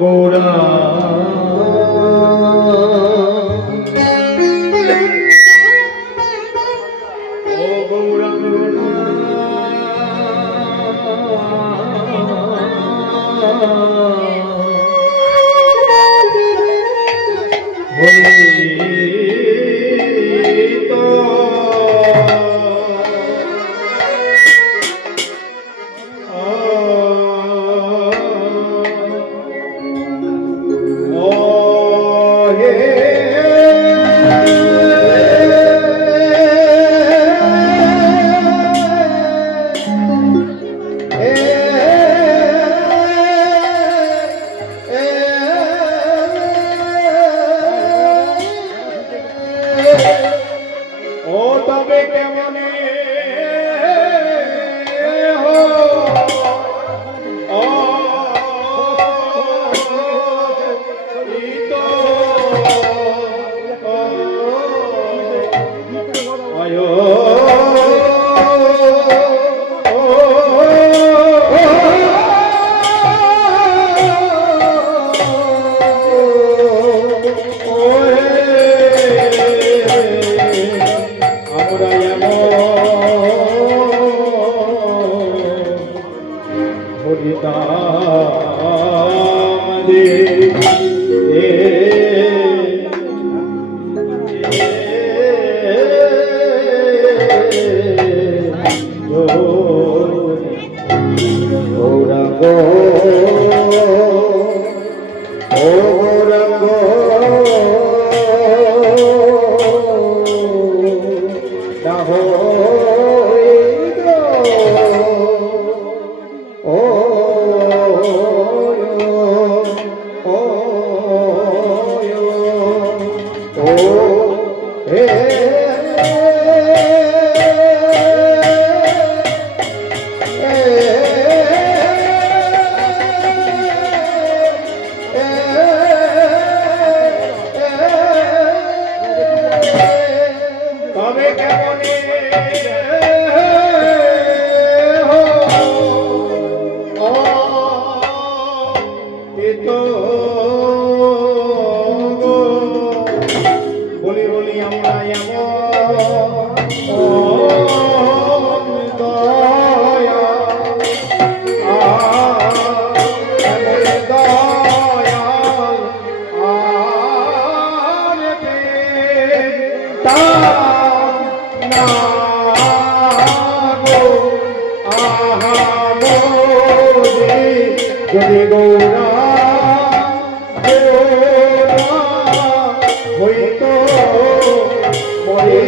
গৌরা ও গৌরাঙ্গ ও তবে কেমনে ও যদি গৌরা হইতো মরে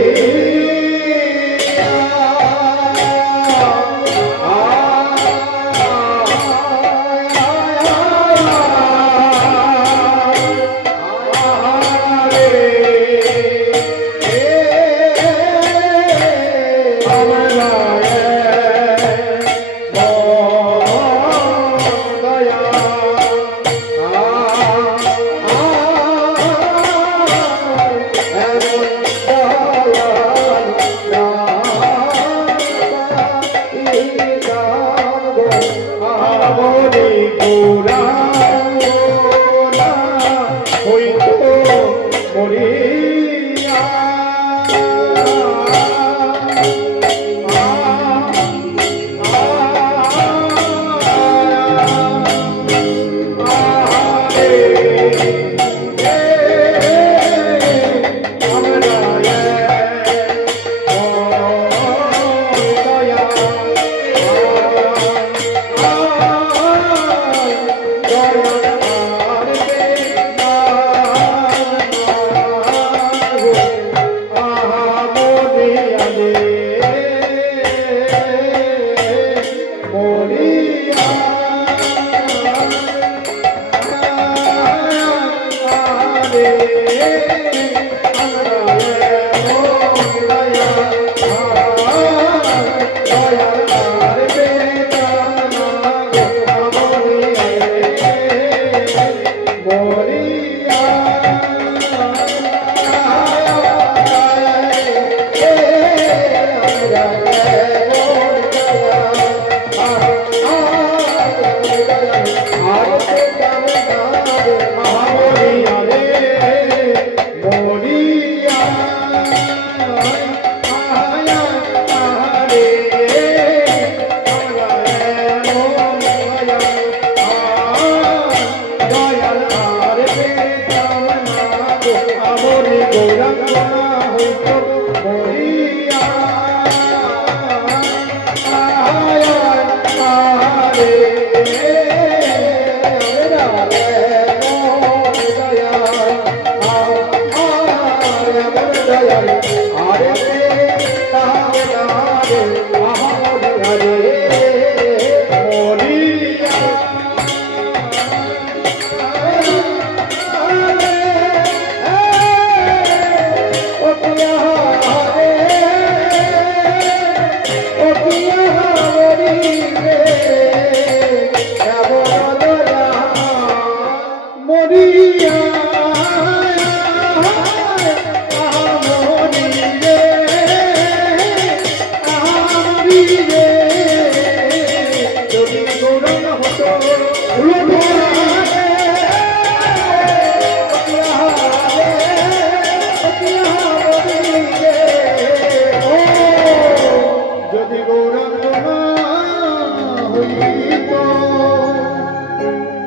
হইত,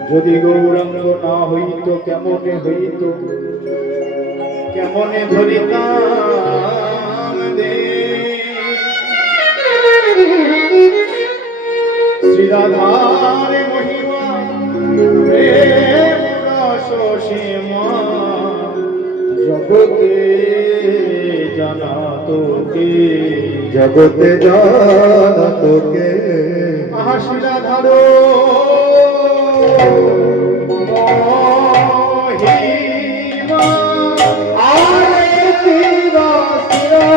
যদি গৌরাঙ্গ না হইত কেমনে হইত, কেমনে ধরিতাম দে। শ্রীরাধার মহিমা প্রেম রস সীমা জগতে জানা তোকে, জগতে জানা তোকে। আহা শ্রীরাধার মহিমা আরে শিবা শিরা,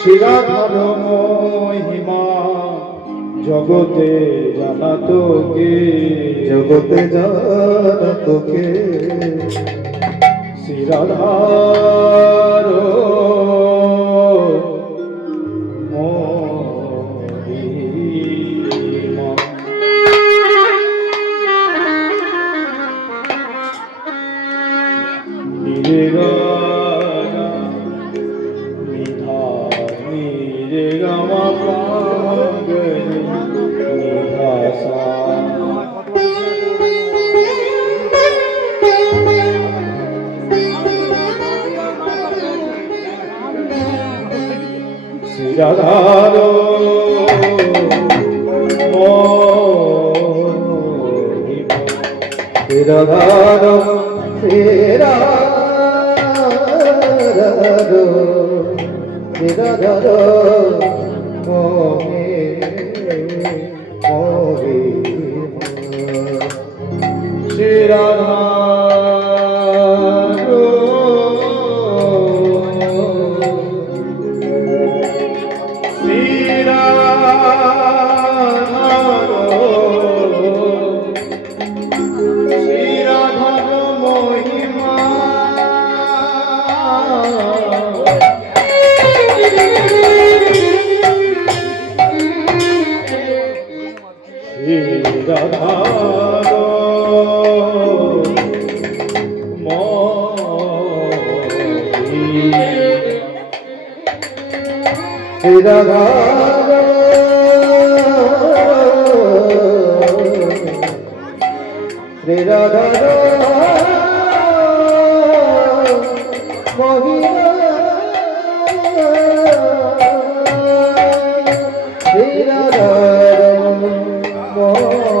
শ্রীরাধার মহিমা জগতে জানা তোকে, জগতে জানা তোকে। শ্রীরাধার মহিমা। নিরেগানা নিধা নিরেগামা পাগনি নিধাসা। শ্রীরাধার মহিমা, শ্রীরাধার শ্রীরাধার শ্রীরাধার মহিমা। শ্রীরাধার শ্রীরাধার শ্রীরাধার মহিমা। শ্রীরাধার মহিমা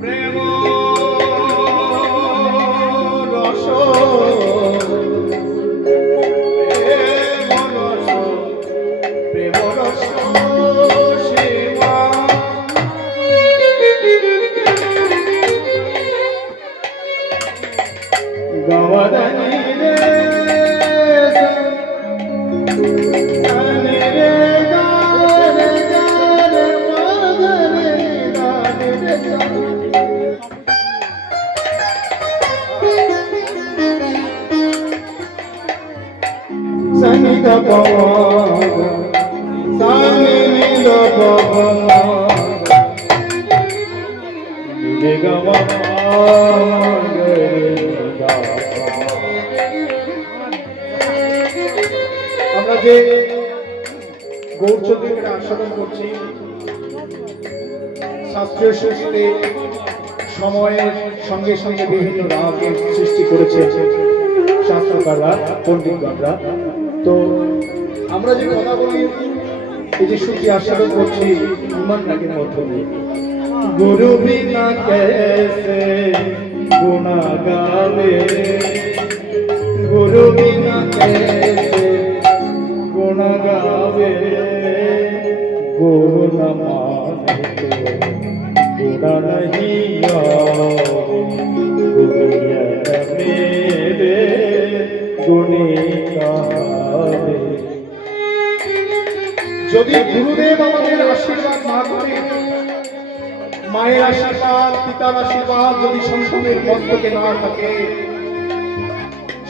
প্রেম রস প্রেম রস সেবা। গমদনি রে সনি রে গারে গারে মগরে গারে রে সা। সনি দ পব সনি নি দ পব নি গ ম গ রে গা। আমরা যে গৌরচন্দ্রকে আস্বাদন করছি, শাস্ত্রীয় সঙ্গীতে সময়ের সঙ্গে সঙ্গে বিভিন্ন রাগের সৃষ্টি করেছে শাস্ত্রকাররা, পণ্ডিতগণরা। তো আমরা যে কথা বলি, এই যে শ্রুতি আস্বাদন করছি ইমান রাগের মধ্য দিয়ে। গুরু বিনা कैसे गुना गावे, गुरु बिना कैसे गुना गावे, गुरु न माने तो गुना नहीं आवे, गुनिया मेरे गुणी गावे। যদি গুরুদেব আমাদের আশীর্বাদ না করে, মায়ের আশীর্বাদ, পিতার আশীর্বাদ যদি সন্তানের মস্তকে না থাকে,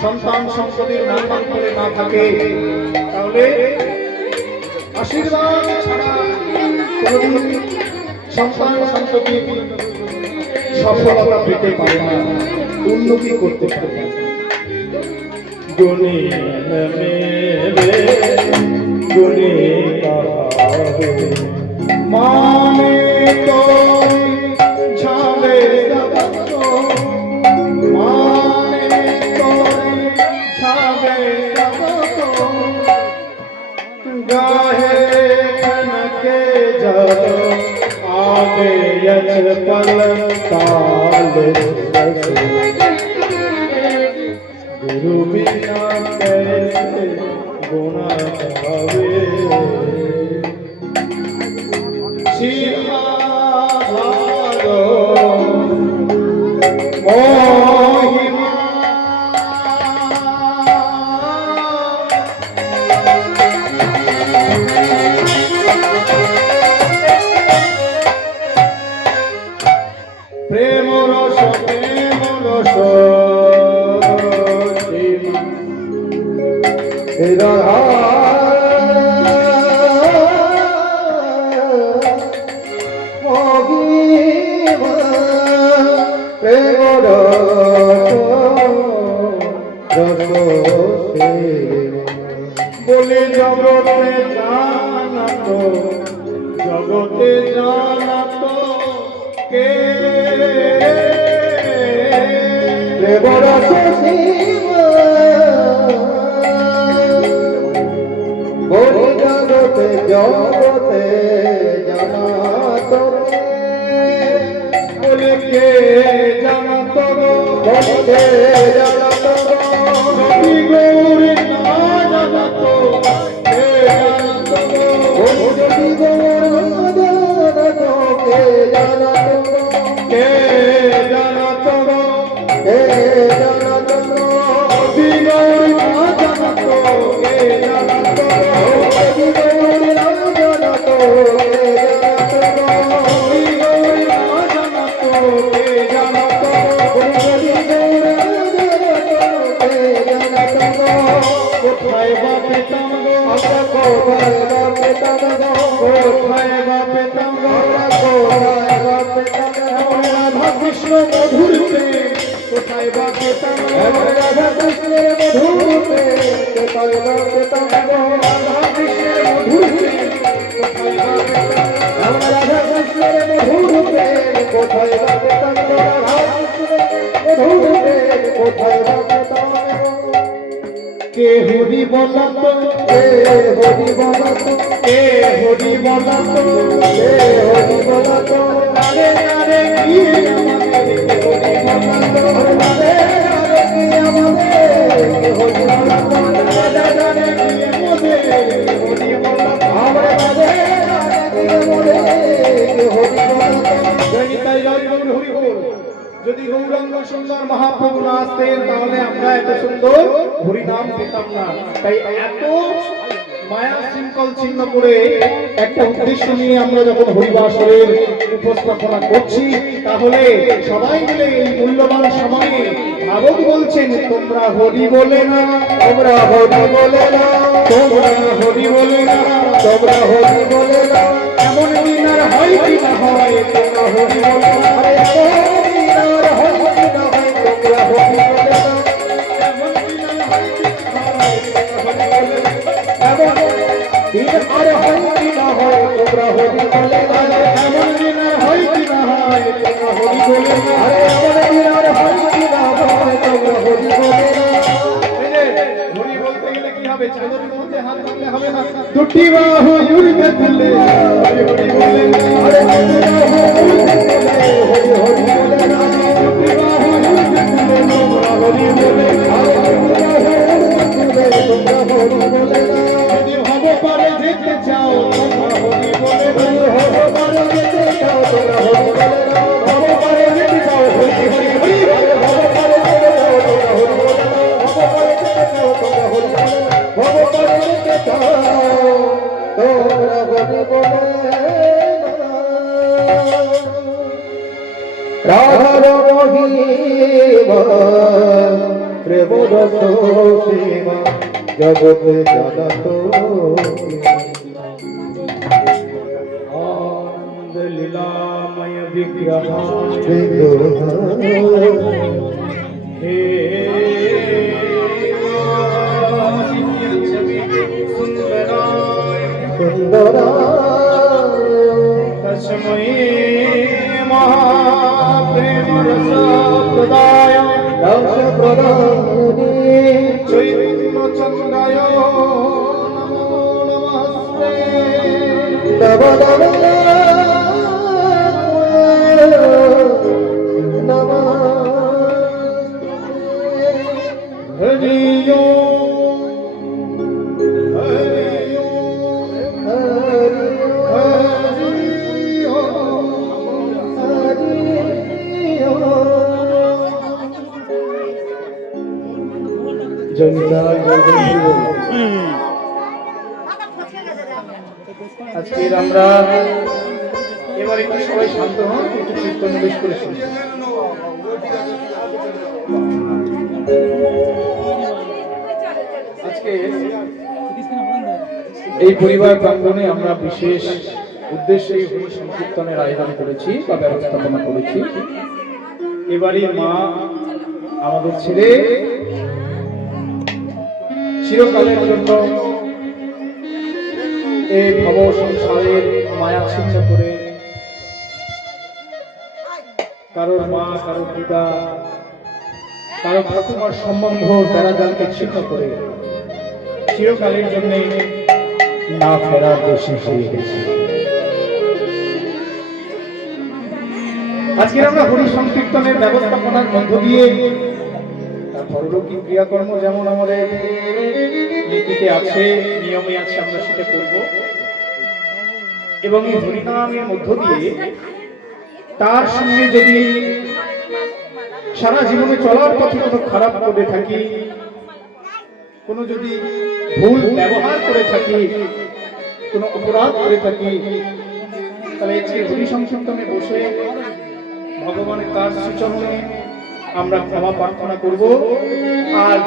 সন্তান সংসদের নাম করে না থাকে, তাহলে আশীর্বাদ ছাড়া কোনদিন সন্তান সন্ততি সফলতা পেতে পারে না, উন্নতি করতে পারে না। দুনিয়া মেরে গুনে গাवे, माने तो छावे सबको, माने तो छावे सबको, गाहे खनके जब आवे यच पल ताल ससु, गुरु बिना कैसे गुना गावे। প্রেম রস রাধা বলে জগতে জানাতো, জগতে জানাতো কে দেবরস শিব, বলে জগতে জগতে জানাতো বলে কে জানাতো, বলে জানাতো গৌরী না জানাতো কে জানাতো, যদি গৌর না জানাতো কে জানাতো, কে জানাতো, কে জানাতো, যদি গৌর না জানাতো কে জানাতো, যদি গৌর না জানাতো কে জানাতো, যদি গৌর না জানাতো কে জানাতো, যদি গৌর কোথায় বা পেতাম গো আমরা, কোথায় বা পেতাম গো, কোথায় বা পেতাম গো আমরা, কোথায় বা পেতাম গো রাধা কৃষ্ণ মধুর প্রেম, কোথায় বা পেতাম গো রাধা কৃষ্ণের মধুর প্রেম, কোথায় বা পেতাম গো রাধা কৃষ্ণের মধুর প্রেম, কোথায় বা পেতাম আমরা রাধা কৃষ্ণের মধুর প্রেম, কোথায় বা পেতাম গো রাধা কৃষ্ণের মধুর প্রেম, কোথায় বা পেতাম গো। কে হরি বলাতো, কে হরি বলাতো, কে হরি বলাতো, কে হরি বলাতো, আরে আরে কি আমাদের হরি বলাতো, আরে আরে কি আমাদের হরি বলাতো, আরে আরে কি আমাদের হরি বলাতো, আরে আরে কি আমাদের হরি বলাতো। জয়নিতাই জয় গৌর হরি বল। যদি গৌরাঙ্গ সুন্দর মহাপ্রভু না আসতেন তাহলে আমরা এত সুন্দর হরিনাম পেতাম না। তাই এত মায়া শৃঙ্খল ছিন্ন করে একটা উদ্দেশ্য নিয়ে আমরা যখন হরিবাসরের উপস্থাপনা করছি, তাহলে সবাই মিলে এই মূল্যবান সময়ে ভাগবত বলছেন, তোমরা হরি বলে না, তোমরা হরি বলে না, তোমরা হরি বলে না, তোমরা হরি বলে না, এমন দিন আর হয় কি না হয়, তোমরা হরি বলে না, এমন দিন আর হয় কি না হয়, তোমরা হরি বলে না, দিন আর হয় কি না হয় তোমরা হরি বলে না এমন দিন আর হয় কি না হয় তোমরা হরি বলে না আরে এমন দিন আর হয় কি না হয় তোমরা হরি বলে না হরি বলতে গেলে কি হবে চাদরের মধ্যে হাত রাখলে হবে না দুটি বাহু উড়তে তুলে হরি হরি বলে আরে দুটি বাহু উড়তে তুলে হরি হরি বলে না দুটি বাহু উড়তে তুলে তোমরা হরি বলে আরে দুটি বাহু উড়তে তুলে তোমরা হরি বলে না যদি হব পারে যেতে চাও তোমরা হরি বলে না হব পারে যেতে চাও তোমরা হরি বলে না হব পারে যেতে চাও হরি হরি হরি হব পারে যেতে চাও তোমরা হরি বলে না হব পারে যেতে চাও তোমরা হরি বলে না হব পারে যেতে চাও তোমরা হরি বলে না রাধার মহিমা প্রেম রস সীমা জগতে জানাত আনন্দ লীলাময় বিগ্রহ হে तस्मै महाप्रेम रस प्रदाय चैतन्य चन्द्राय नमो नमस्ते नव नम हरि আজকের আমরা এবার একটু সবাই শান্ত হন একটু কীর্তন বেশ করে শুনি আজকে এই পরিবার প্রাঙ্গণে আমরা বিশেষ উদ্দেশ্যে হরি সংকীর্তনের আয়োজন করেছি বা ব্যবস্থাপনা করেছি এবারই মা আমাদের ছেড়ে চিরকালের জন্য এই ভব সংসারের মায়া ছিন্ন করে কারোর মা কারোর পিতা কারো ঠাকুমার সম্বন্ধ বেড়াজালকে ছিন্ন করে চিরকালের জন্য না ফেরার দোষী হয়ে গেছে আজকে আমরা হরি সংকীর্তনের ব্যবস্থাপনার মধ্য দিয়ে পরলৌকিক ক্রিয়াকর্ম যেমন আমাদের নীতিতে আছে নিয়মে আছে আমরা সেটা করব এবং এই হরিনামের মধ্য দিয়ে তার সঙ্গে যদি সারা জীবনে চলার পথে কোনো খারাপ করে থাকি কোনো যদি ভুল ব্যবহার করে থাকি কোনো অপরাধ করে থাকি তাহলে আজকে হরি সংকীর্তনে বসে ভগবানের তার শ্রীচরণে আমরা ক্ষমা প্রার্থনা করব আর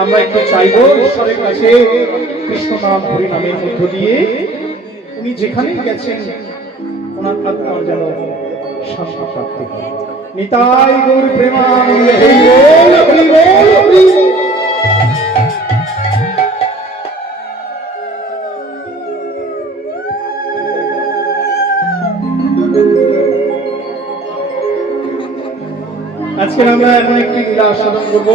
আমরা একটু চাইবো ঈশ্বরের কাছে কৃষ্ণ নাম হরি নামের মধ্য দিয়ে উনি যেখানে গেছেন ওনার আত্মার যেন শান্তি প্রাপ্তি হয় নিতাই গৌর প্রেমানন্দে হরি বল হরি বল হরি বল আজকে আমরা এমন একটি লীলা আস্বাদন করব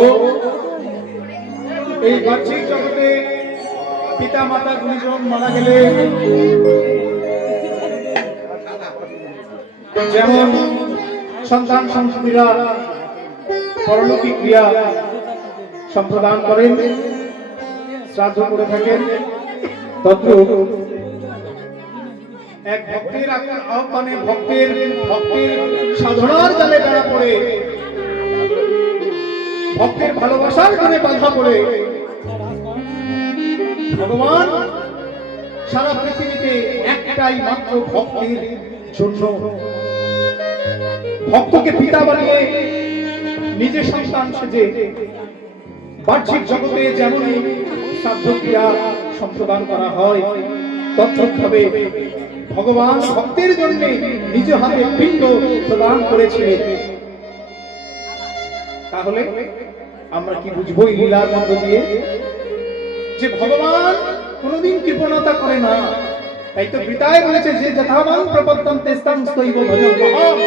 এই বাহ্যিক জগতে পিতা মাতা গুরুজন মারা গেলে যেমন সন্তান সন্ততিরা পরলৌকিক ক্রিয়া সম্প্রদান করেন শ্রাদ্ধ করে থাকেন তদ্রূপ এক ভক্তের আহ্বানে ভক্তের সাধনার জালে বেড়া পড়ে ভক্তের ভালোবাসার কানে বাধা পড়ে ভগবান সারা পৃথিবীতে একটাই মাত্র ভক্তের জন্য ভক্তকে পিতা বানিয়ে নিজের সন্তান সেজে বাহ্যিক জগতে যেমনই শ্রাদ্ধ ক্রিয়া সম্প্রদান করা হয় তদ্রূপভাবে ভগবান ভক্তের জন্য নিজ হাতে পিণ্ড প্রদান করেছিলেন তাহলে আমরা কি বুঝবো এই লীলার মধ্য দিয়ে যে ভগবান কোনোদিন কৃপণতা করে না। তাই তো গীতায় বলেছে যে যথামান প্রপদ্যম তেস্তাং স্তৈব ভজন মহাম।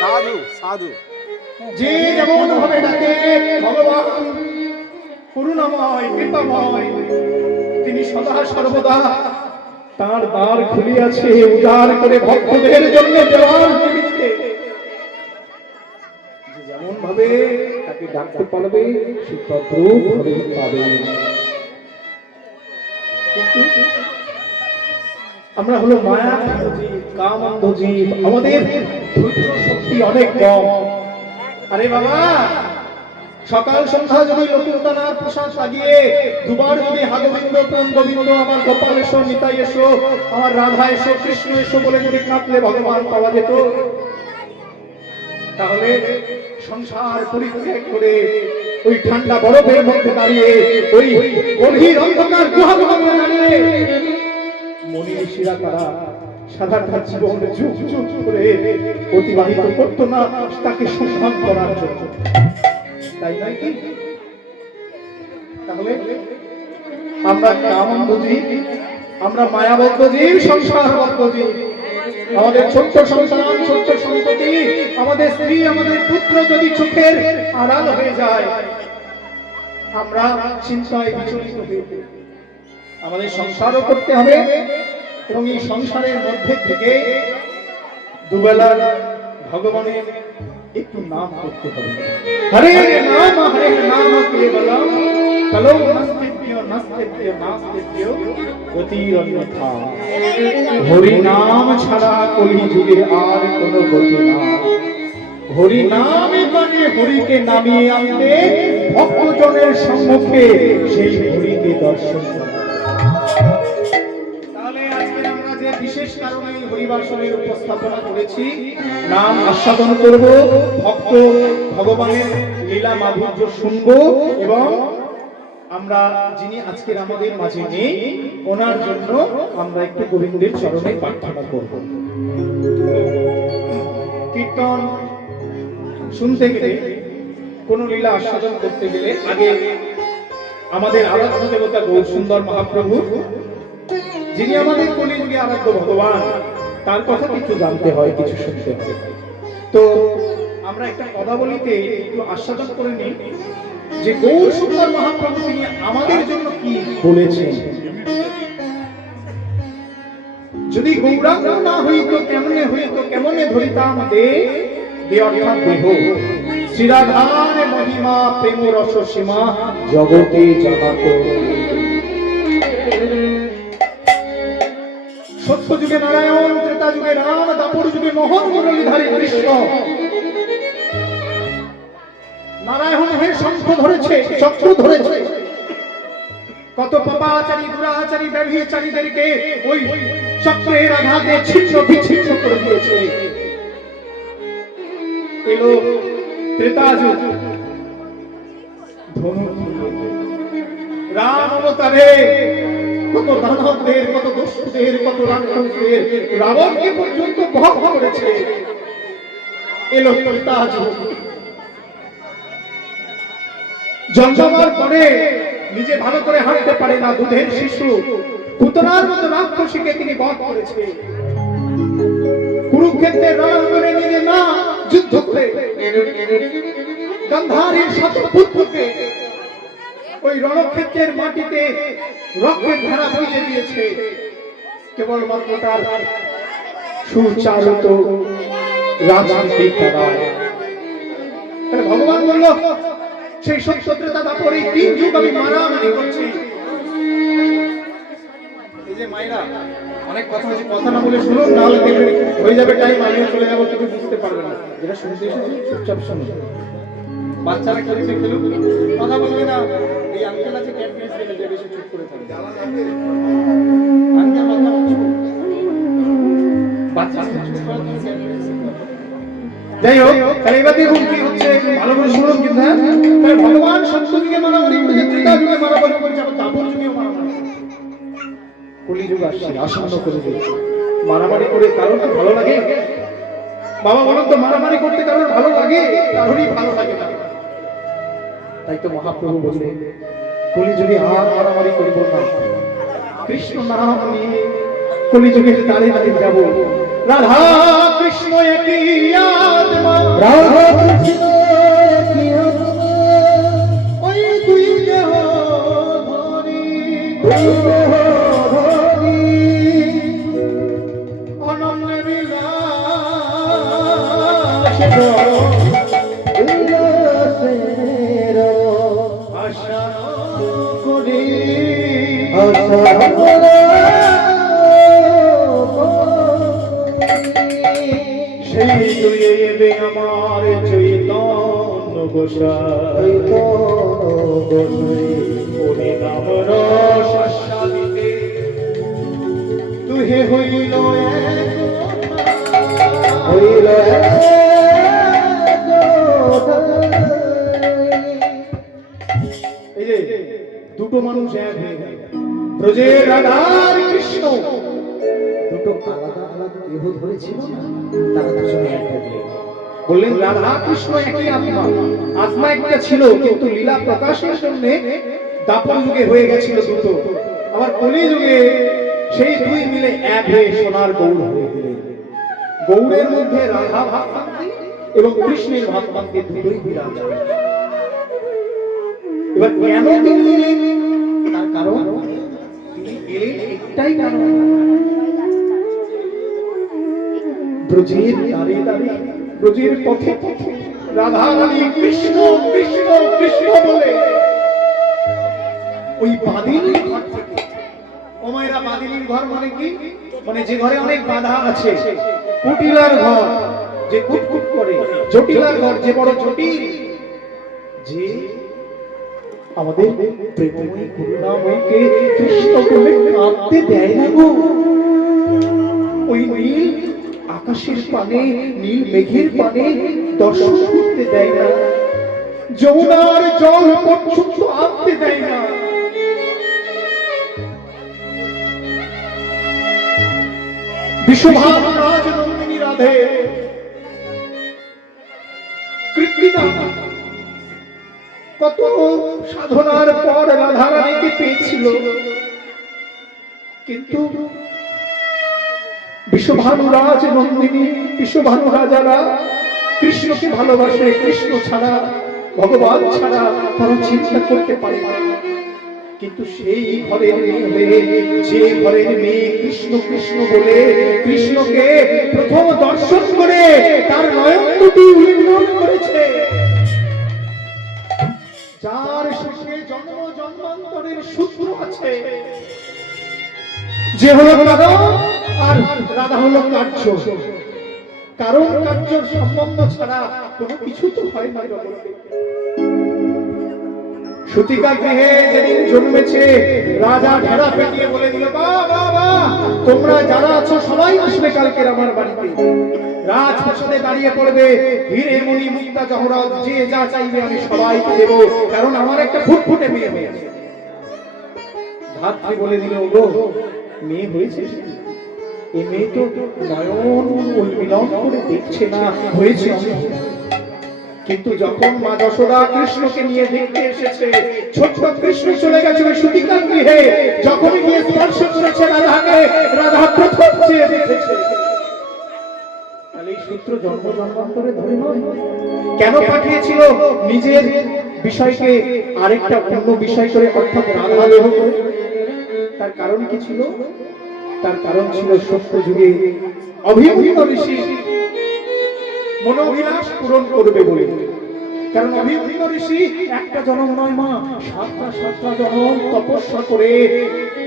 সাধু সাধু যে যেমন ভাবে ডাকে ভগবান করুণাময় কৃপাময়, তিনি সদা সর্বদা তার দ্বার খুলিয়াছে উদার করে ভক্তদের জন্য দেওয়ার নিমিত্তে। যে যেমন ভাবে তাকে ডাকতে পারবে সে তদ্রূপ ভাবে পাবে। কিন্তু আমরা হলো মায়া জীব, কামান্ধ জীব, আমাদের ধৈর্য শক্তি অনেক কম। আরে বাবা, সকাল সন্ধ্যা যদি লক্ষ্মীদানার প্রসাদ লাগিয়ে দুবার যদি হাগোবিন্দ প্রেম গোবিন্দ আমার গোপাল এসো, নিতাই এসো, আমার রাধা এসো, কৃষ্ণ এসো বলে যদি কাঁদলে ভগবান পাওয়া যেত, তাহলে সংসার পরিত্যাগ করে ওই ঠান্ডা বরফের মধ্যে দাঁড়িয়ে, ওই গভীর অন্ধকার গুহার মধ্যে দাঁড়িয়ে মনীষীরা তারা সাধারণ জীবন যুগ যুগ করে অতিবাহিত করতো না তাকে সম্মান করার জন্য, তাই নয় কি? তাহলে আমরা কামান্ধ জীব, আমরা মায়াবদ্ধ জীব, সংসারবদ্ধ জীব। আমাদের ছোট্ট সন্তান, ছোট্ট সন্ততি, আমাদের স্ত্রী, আমাদের পুত্র যদি চোখের আড়াল হয়ে যায়, আমরা চিন্তায় বিচলিত হয়ে পড়ি। আমাদের সংসারও করতে হবে এবং এই সংসারের মধ্যে থেকে দুবেলা ভগবানের একটু নাম করতে হবে। হরে নাম কেবলম কলৌ নাস্তিভ্য নাস্তিভ্য নাস্তিভ্য গতিরন্যথা। হরি নাম ছাড়া কলি যুগে আর কোনো গতি না। হরি নামে মানে হরিকে নামিয়ে আনতে ভক্তজনের সম্মুখে সেই হরিকে দর্শন করা। তাহলে আজকে আমরা যে বিশেষ কারণে হরিবাসনের উপস্থাপনা করেছি, নাম আস্বাদন করব, ভক্ত ভগবানের লীলা মাধুর্য শুনব এবং আমরা যিনি আজকের আমাদের মাঝে নেই ওনার জন্য আমরা একটু গোবিন্দের চরণে প্রার্থনা করব। কীর্তন শুনতে গেলে, কোন লীলা আস্বাদন করতে গেলে আগে আমাদের আরাধ্য দেবতা গৌরসুন্দর মহাপ্রভু, যিনি আমাদের কলিযুগে আরাধ্য ভগবান, তার কথা কিছু জানতে হয়, কিছু শুনতে হয়। তো আমরা একটা কথা বলিতে একটু আস্বাদন করে নিই যে গৌরসুন্দর মহাপ্রভু তিনি আমাদের জন্য কি বলেছেন। যদি গৌরাঙ্গ না হইতো কেমনে ধরিতাম দে অর্থাৎ দেহ, শ্রীরাধার মহিমা প্রেম রস সীমা জগতে জানাত। সত্য যুগে নারায়ণ, ত্রেতা যুগে রাম, দাপর যুগে মোহন মুরলীধারী কৃষ্ণ। নারায়ণ হয়ে শঙ্খ ধরেছে, চক্র ধরেছে, কত পাপাচারী দুরাচারী ব্যভিচারীদেরকে ওই চক্রের আঘাতে ছিন্ন বিচ্ছিন্ন করে দিয়েছে। এলো ত্রেতা যুগ, রাম অবতারে কত দানবদের, কত দস্যুদের, কত রাক্ষসদের, রাবণকে পর্যন্ত ভঙ্গ করেছে। এলো ত্রেতা যুগ, জন্মাবার পরে নিজে ভালো করে হাঁটতে পারে না দুধের শিশু পুতনার মতো রাক্ষসীকে তিনি বধ করেছে। কুরুক্ষেত্রের রণাঙ্গনে নিজে না যুদ্ধ করে গান্ধারীর শতপুত্রকে ওই রণক্ষেত্রের মাটিতে রক্তের ধারা বইয়ে দিয়েছে কেবলমাত্র তার সুচারিত রাজনীতিক দ্বারায়। ভগবান বলল সেই সত্যতা দাপর এই 3 যুগ আমি মারামারি করছি। এই যে মায়েরা অনেক কথা হচ্ছে, কথা না বলে শুনুন, নাহলে দেখবেন হয়ে যাবে টাইম, আমিও চলে যাবো, কিছু বুঝতে পারবে না। যেটা শুনতে এসেছি চুপচাপ শুনুন। বাচ্চারা খেলছে খেলুক, কথা বলবে না। এই আঙ্কেল আছে ক্যাডবেরিজ খেলে যে বেশি চুপ করে থাকে। আঙ্কেল কথা বলছো, বাচ্চা চুপ করে ক্যাডবেরিজ। যাই হোক, তাহলে এবার দেখুন কি হচ্ছে, ভালো করে শুনুন কিন্তু। তাহলে ভগবান সত্য যুগে মারামারি করেছে, ত্রেতা যুগে মারামারি করেছে, আবার দাপর যুগেও মারামারি করেছে। কলিযুগ আসছে, আসন্ন করে দিয়েছে। মারামারি করে কারোর তো ভালো লাগে? বাবা বলুন তো, মারামারি করতে কারোর ভালো লাগে? কারোরই ভালো লাগে না। তাই তো মহাপ্রভু বললেন কলিযুগে আর মারামারি করব না, কৃষ্ণ নাম নিয়ে কলিযুগের তারে তারে যাব। রাধা কৃষ্ণ একই আত্মা, রাধা কৃষ্ণ একই আত্মা, ওই দুই দেহ ধরি, দুই দেহ ধরি, অনন্য বিলাস উল্লাসের আশা করি। আশা সেই তুই এবে আমার চৈতন্য গোসাই, ওরে নাম রসাস্বাদিতে তুহে হইল এক হইল এই যে দুটো মানুষ এক হয়ে গেল, ব্রজের রাধা আর কৃষ্ণ দুটো আলাদা আলাদা দেহ ধরেছিল না, তারা দুজনে এক হয়ে গেল। বললেন রাধা কৃষ্ণ একই আত্মা, আত্মা একটা ছিল কিন্তু লীলা প্রকাশের জন্য দাপর যুগে হয়ে গেছিল দুটো, আবার কলি যুগে সেই দুই মিলে এক হয়ে সোনার গৌর হয়ে গেলেন। গৌরের মধ্যে রাধা ভাবকান্তি এবং কৃষ্ণের ভাবকান্তি দুটোই বিরাজ। এবার কেন তিনি এলেন, তার কারণ তিনি এলেন একটাই কারণ, ব্রজের দাঁড়িয়ে দাঁড়িয়ে ব্রজের পথে পথে রাধা রানী কৃষ্ণ কৃষ্ণ কৃষ্ণ বলে ওই বাদিনীর ঘর থেকে, ওমাইরা বাদিনীর ঘর মানে কি, মানে যে ঘরে অনেক বাধা আছে, কুটিলার ঘর যে কুটকুট করে, জটিলার ঘর যে বড় জটিল, যে আমাদের প্রেমময়ী করুণাময়ীকে কৃষ্ণ বলে কাঁদতে দেয় না গো। ওই নীল আকাশের পানে, নীল মেঘের পানে দর্শন করতে দেয় না, যমুনার জল পর্যন্ত আনতে দেয় না। বিশ্বভাব রাজনন্দিনী রাধে কৃত্তিকা কত সাধনার পর রাধা রানীকে পেয়েছিল, কিন্তু বিশ্বভানু রাজ নন্দিনী, বিশ্বভানু রাজারা কৃষ্ণকে ভালোবাসে, কৃষ্ণ ছাড়া, ভগবান ছাড়া তারা চিন্তা করতে পারে না। কিন্তু সেই ঘরের মেয়ে হয়ে, যে ঘরের মেয়ে কৃষ্ণ কৃষ্ণ বলে কৃষ্ণকে প্রথম দর্শন করে তার নয়ন দুটি উন্নয়ন করেছে, যার সঙ্গে জন্ম জন্মান্তরের সূত্র আছে, যে হলো রাধা আর রাধা হলো কার্য, কারণ কার্যের সম্বন্ধ ছাড়া কোনো কিছু তো হয় না জগতে। সুতিকা গৃহে যেদিন জন্মেছে, রাজা ঢেড়া পেটিয়ে বলে দিল, বাবা তোমরা যারা আছো সবাই আসবে কালকের আমার বাড়িতে, রাজপ্রাসাদে দাঁড়িয়ে পড়বে, হীরে মণি মুক্তা জহরত যে যা চাইবে আমি সবাইকে দেব, কারণ আমার একটা ফুটফুটে মেয়ে হয়েছে। ধাত্রী বলে দিল, গো মেয়ে হয়েছে, এই মেয়ে তো নয়ন উন্মিলন করে দেখছে না, হয়েছে। কিন্তু যখন মা যশোদা কৃষ্ণকে নিয়ে দেখতে এসেছে, ছোট্ট কৃষ্ণ চলে গেছে ওই সুতিকার গৃহে, যখনই গিয়ে স্পর্শ করেছে রাধাকে, রাধা প্রথম চেয়ে দেখেছে। তাহলে এই সূত্র জন্ম জন্মান্তরে ধরে নয়। কেন পাঠিয়েছিল নিজের বিষয়কে আরেকটা অন্য বিষয় করে, অর্থাৎ রাধা দেহ করে? তার কারণ কি ছিল? তার কারণ ছিল সত্য যুগে অভিভূত ঋষি মনোবিলাস পূরণ করবে বলে। কারণ অভিভূত ঋষি একটা জনম নয় মা, সাতটা জনম তপস্যা করে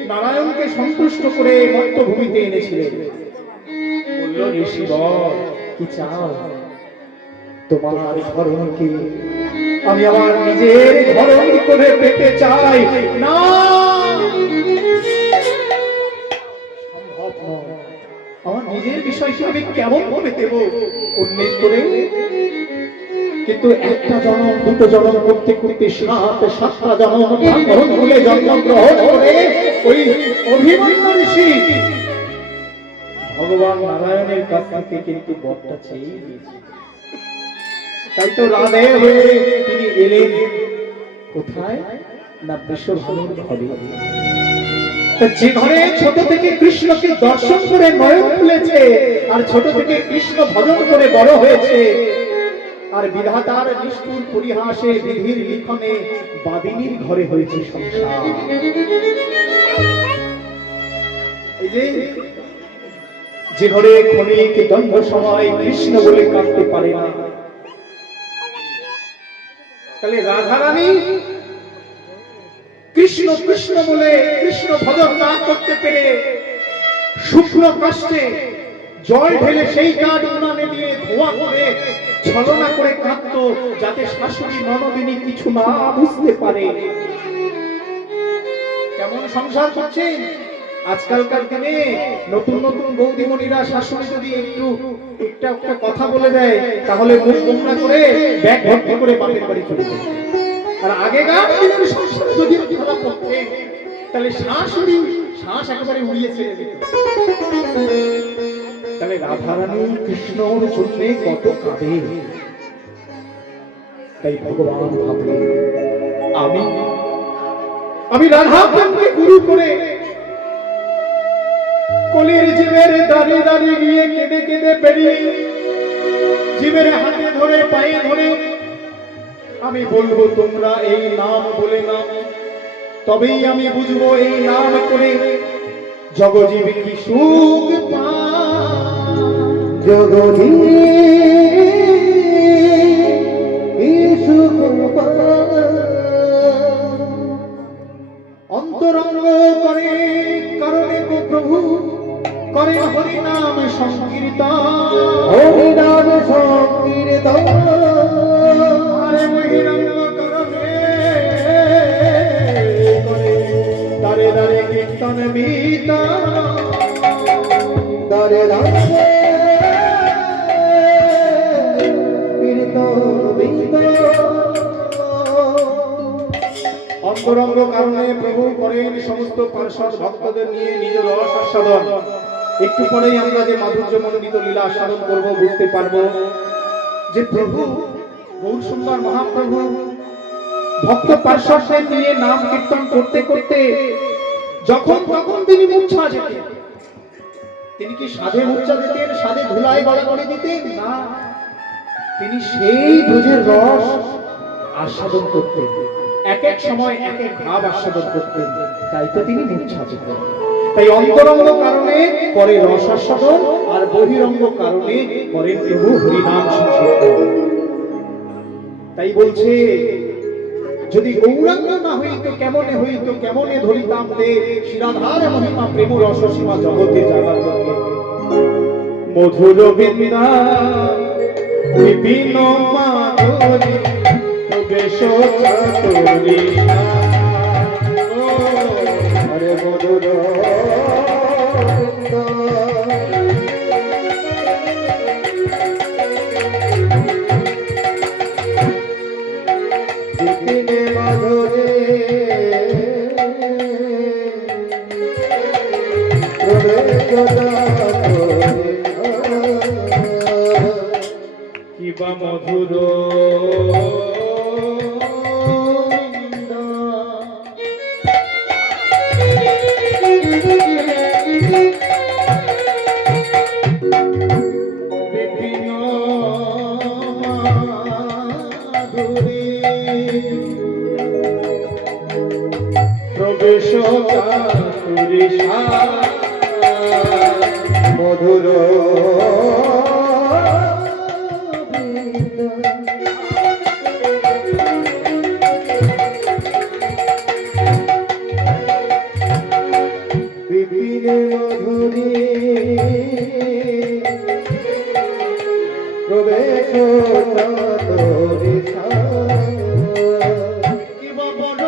নারায়ণকে সন্তুষ্ট করে মর্তভূমিতে এনেছিলেন। বলল, ঋষি বল কি চাও? তোমার ধরনকে আমি আমার নিজের ধরন করে পেতে চাই না, আমার নিজের বিষয়কে আমি কেমন ভাবে দেব অন্যের করে? কিন্তু একটা জনম দুটো জনম করতে করতে সাতটা জনম ধারণ করে জন্মগ্রহণ করে ওই অভিমন্যু ঋষি ভগবান নারায়ণের কাছ থেকে কিন্তু বরটা চেয়ে নিয়েছে। তাই তো রাধে হয়ে তিনি এলেন কোথায় না? বিশ্বভানুর ঘরে। যে ঘরে ছোট থেকে কৃষ্ণকে দর্শন করে নয়ন খুলেছে আর ছোট থেকে কৃষ্ণ ভজন করে বড় হয়েছে, আর বিধাতার নিষ্ঠুর পরিহাসে বিধির লিখনে বাদিনীর ঘরে হয়েছে সংসার। এই যে ঘরে ক্ষণিক দণ্ড সময় কৃষ্ণ বলে কাঁদতে পারে না, তাহলে রাধারানী কৃষ্ণ কৃষ্ণ বলে কৃষ্ণ ভজন না করতে পেরে শুকনো কাষ্ঠে জল ঢেলে সেই কাঠ উনানে দিয়ে ধোঁয়া করে ছলনা করে কাঁদতো, যাতে শাশুড়ি ননদিনী কিছু না বুঝতে পারে। কেমন সংসার করছে আজকালকার দিনে। নতুন নতুন বৌদিমণিরা শাশুড়ি যদি একটু একটা কথা বলে দেয় তাহলে মুখ গোমরা করে ব্যাগ ভর্তি করে বাপের বাড়ি চলে যায়। আর আগেকার দিনের সংসার যদি খারাপ হচ্ছে তাহলে শাশুড়ি শ্বাস একেবারে উড়িয়ে ছেড়ে দিত। তাহলে রাধারানী কৃষ্ণর জন্য কত কাঁদে। তাই ভগবান ভাবলেন আমি রাধা প্রেমকে গুরু করে কলির জীবের দাঁড়িয়ে দাঁড়িয়ে গিয়ে কেঁদে কেঁদে পেরিয়ে জীবের হাতে ধরে পায়ে ধরে আমি বলবো তোমরা এই নাম বলে নাম, তবেই আমি বুঝবো এই নাম করে জগজীব কি সুখ পায়। জগজীব কি সুখ পায়। অন্তরঙ্গ করে কারণে গো প্রভু করে হরি নাম সংকীর্তন। হরি নাম সংকীর্তন। আরে বহিরঙ্গ কারণে করে দারে দারে কীর্তন বিতান। দারে দারে কীর্তন বিতান। অন্তরঙ্গ কারণে প্রভু করেন সমস্ত পার্শ্বদ ভক্তদের নিয়ে নিজ রস আস্বাদন। একটু পরেই আমরা যে মাধুর্যমণ্ডিত লীলা আস্বাদন করব, বুঝতে পারবো যে প্রভু গৌর সুন্দর মহাপ্রভু ভক্ত পার্শ্বদের নিয়ে নাম কীর্তন করতে করতে যখন তখন তিনি মূর্ছা যেতেন। তিনি কি সাধে মূর্ছা দিতেন, সাধে ধুলায় গড়া করে দিতেন? না, তিনি সেই ব্রজের রস আস্বাদন করতেন। এক এক সময় এক এক ভাব আস্বাদন করতেন, তাই তো তিনি মূর্ছা যেতেন। তাই অন্তরঙ্গ কারণে করে রস আস্বাদন, আর বহিরঙ্গ কারণে করেন প্রভু হরিনাম সংকীর্তন। তাই বলছে যদি গৌরাঙ্গ না হইত কেমনে হইত, কেমনে ধরিতাম রে শিরাধার মহিমা প্রেম রস সীমা জগতে জাগার জন্য। মধুর বৃন্দা বিপিন মাধুরী বেশ চাতুরী। হরে মধুর বিপিনে মাধুরী কিবা মধুর বিপিন মাধুরী প্রবেশ চাতুরী মধুর বিপিনে মধুরী প্রবেশ চাতুরী কিবা বড়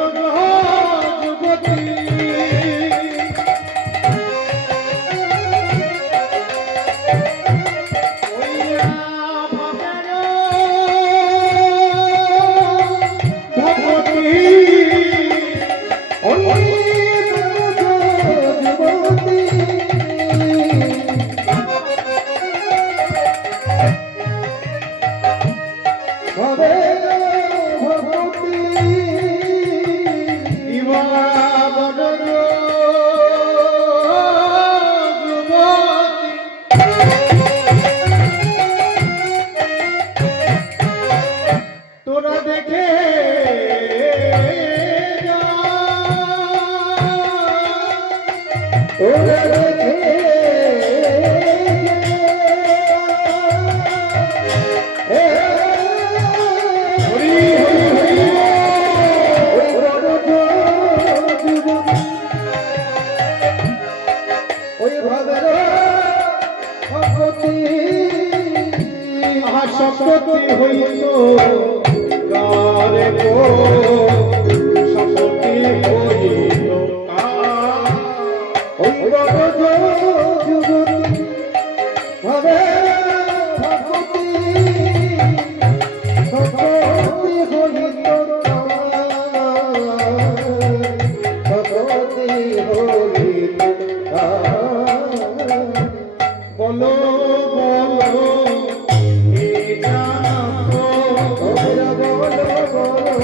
যুবতী হবে ওরে রেখে হরি হরি হরি ওই ভাবের ভগতি আহা শপথি হইল কারে গো শপথি হইল ওই বড় যুগতি ভাবে ভগতি ভগতি হইল ভগতি হইল বলো বলো কে জানো বলো বলো আহা বলো বলো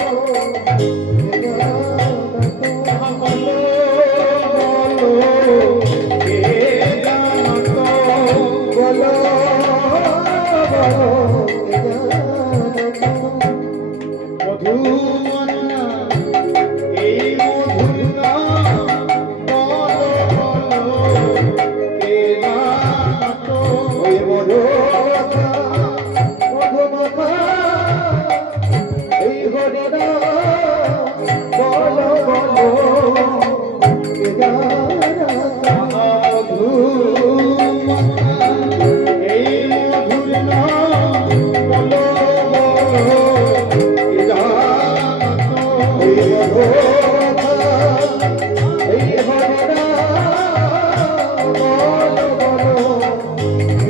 কে জানো বলো মধুমনা এই মধুরা বলো বলো কে জানো ওই বলো মধুমথা এই হরিনা বলো বলো কে জানা এই মধুর নাম বলো বলো কে জানো ওই মধুমথা এই হরিনা বলো বলো কে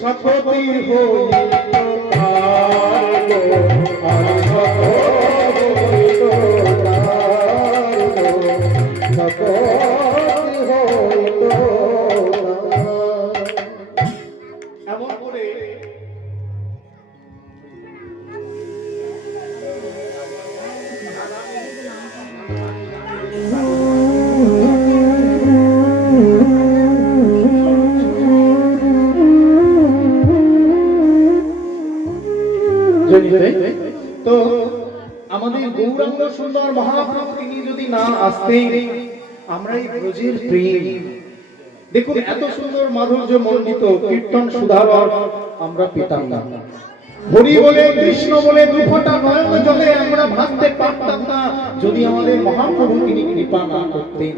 শপথি হইল কার গো আর এমন করে তো আমাদের গৌরাঙ্গ সুন্দর মহাপ্রভু তিনি যদি না আসতেন আমরা এই ব্রজের প্রেম দেখুন এত সুন্দর মাধুর্য মণ্ডিত কীর্তন সুধারস আমরা পেতাম না। হরি বলে কৃষ্ণ বলে দুফোঁটা নয়ন জলে আমরা ভাবতে পারতাম না যদি আমাদের মহাপ্রভু তিনি কৃপা না করতেন।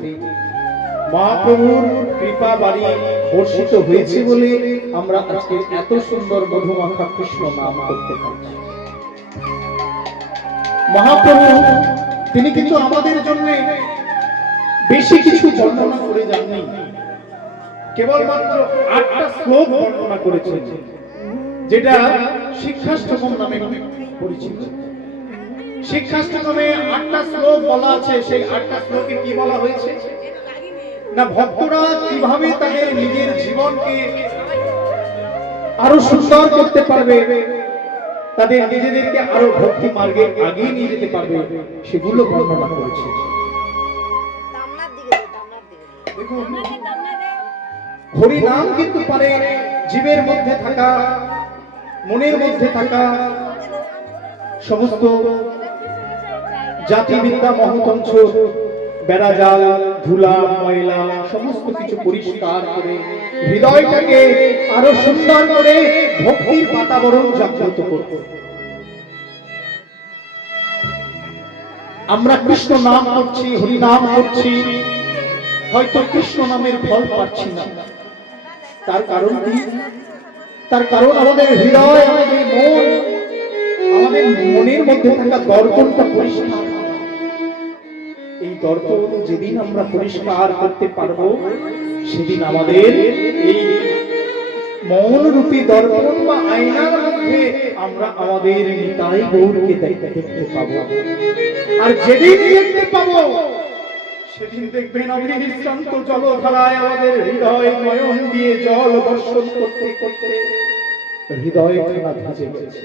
মহাপ্রভুর কৃপা বাড়ি বর্ষিত হয়েছে বলে আমরা আজকে এত সুন্দর মধুমাখা কৃষ্ণ নাম করতে পারছি। মহাপ্রভু তিনি কিন্তু আমাদের জন্য বেশি কিছু বর্ণনা করে যাননি, কেবলমাত্র 8টা শ্লোক বর্ণনা করেছেন যেটা শিক্ষাষ্টকম নামে পরিচিত। শিক্ষাষ্টকমে 8টা শ্লোক বলা আছে। সেই 8টা শ্লোকে কি বলা হয়েছে না ভক্তরা কিভাবে তাদের নিজের জীবনকে আরো সুন্দর করতে পারবে, তাদের নিজেদেরকে আরো ভক্তি মার্গে আগিয়ে নিয়ে যেতে পারবে সেগুলো বর্ণনা করেছে। দেখুন হরি নাম কিন্তু পারে জীবের মধ্যে থাকা, মনের মধ্যে থাকা সমস্ত জাতি বিদ্যা মহতঞ্চ বেড়াজাল ধুলা ময়লা সমস্ত কিছু পরিষ্কার করে হৃদয়টাকে আরো সুন্দর করে ভক্তির বাতাবরণ জাগ্রত করবে। আমরা কৃষ্ণ নাম করছি, হরি নাম করছি, হয়তো কৃষ্ণ নামের ফল পাচ্ছি না। তার কারণ কি? তার কারণ আমাদের হৃদয়, আমাদের মন, আমাদের মনের মধ্যে থাকা দর্পণটা পরিষ্কার। এই দর্পণ যেদিন আমরা পরিষ্কার করতে পারবো সেদিন আমাদের এই মৌন রূপী দর্পণ বা আয়নার মধ্যে আমরা আমাদের নিতাই গৌরকে দেখতে পাবো। আর যেদিন দেখতে পাবো সেদিন দেখবেন অবিশ্রান্ত জলধারায় আমাদের হৃদয় নয়ন দিয়ে জল বর্ষণ করতে করতে হৃদয় খানা ভিজে গেছে।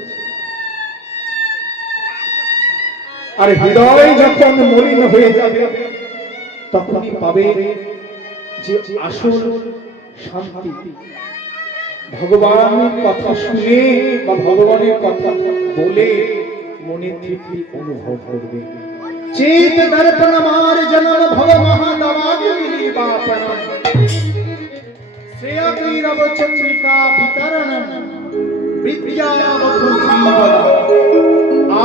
আর হৃদয় যখন মলিন হয়ে যাবে তখনই পাবে যে আসল শান্তি। ভগবানের কথা শুনে বা ভগবানের কথা বলে মনে তৃপ্তি অনুভব করবে। চেত দর্পণ মার্জনম ভব মহাদবাগ্নির্বাপণম শ্রেয়কীরব চন্দ্রিকা বিতরণম বিদ্যাবধূ জীবনম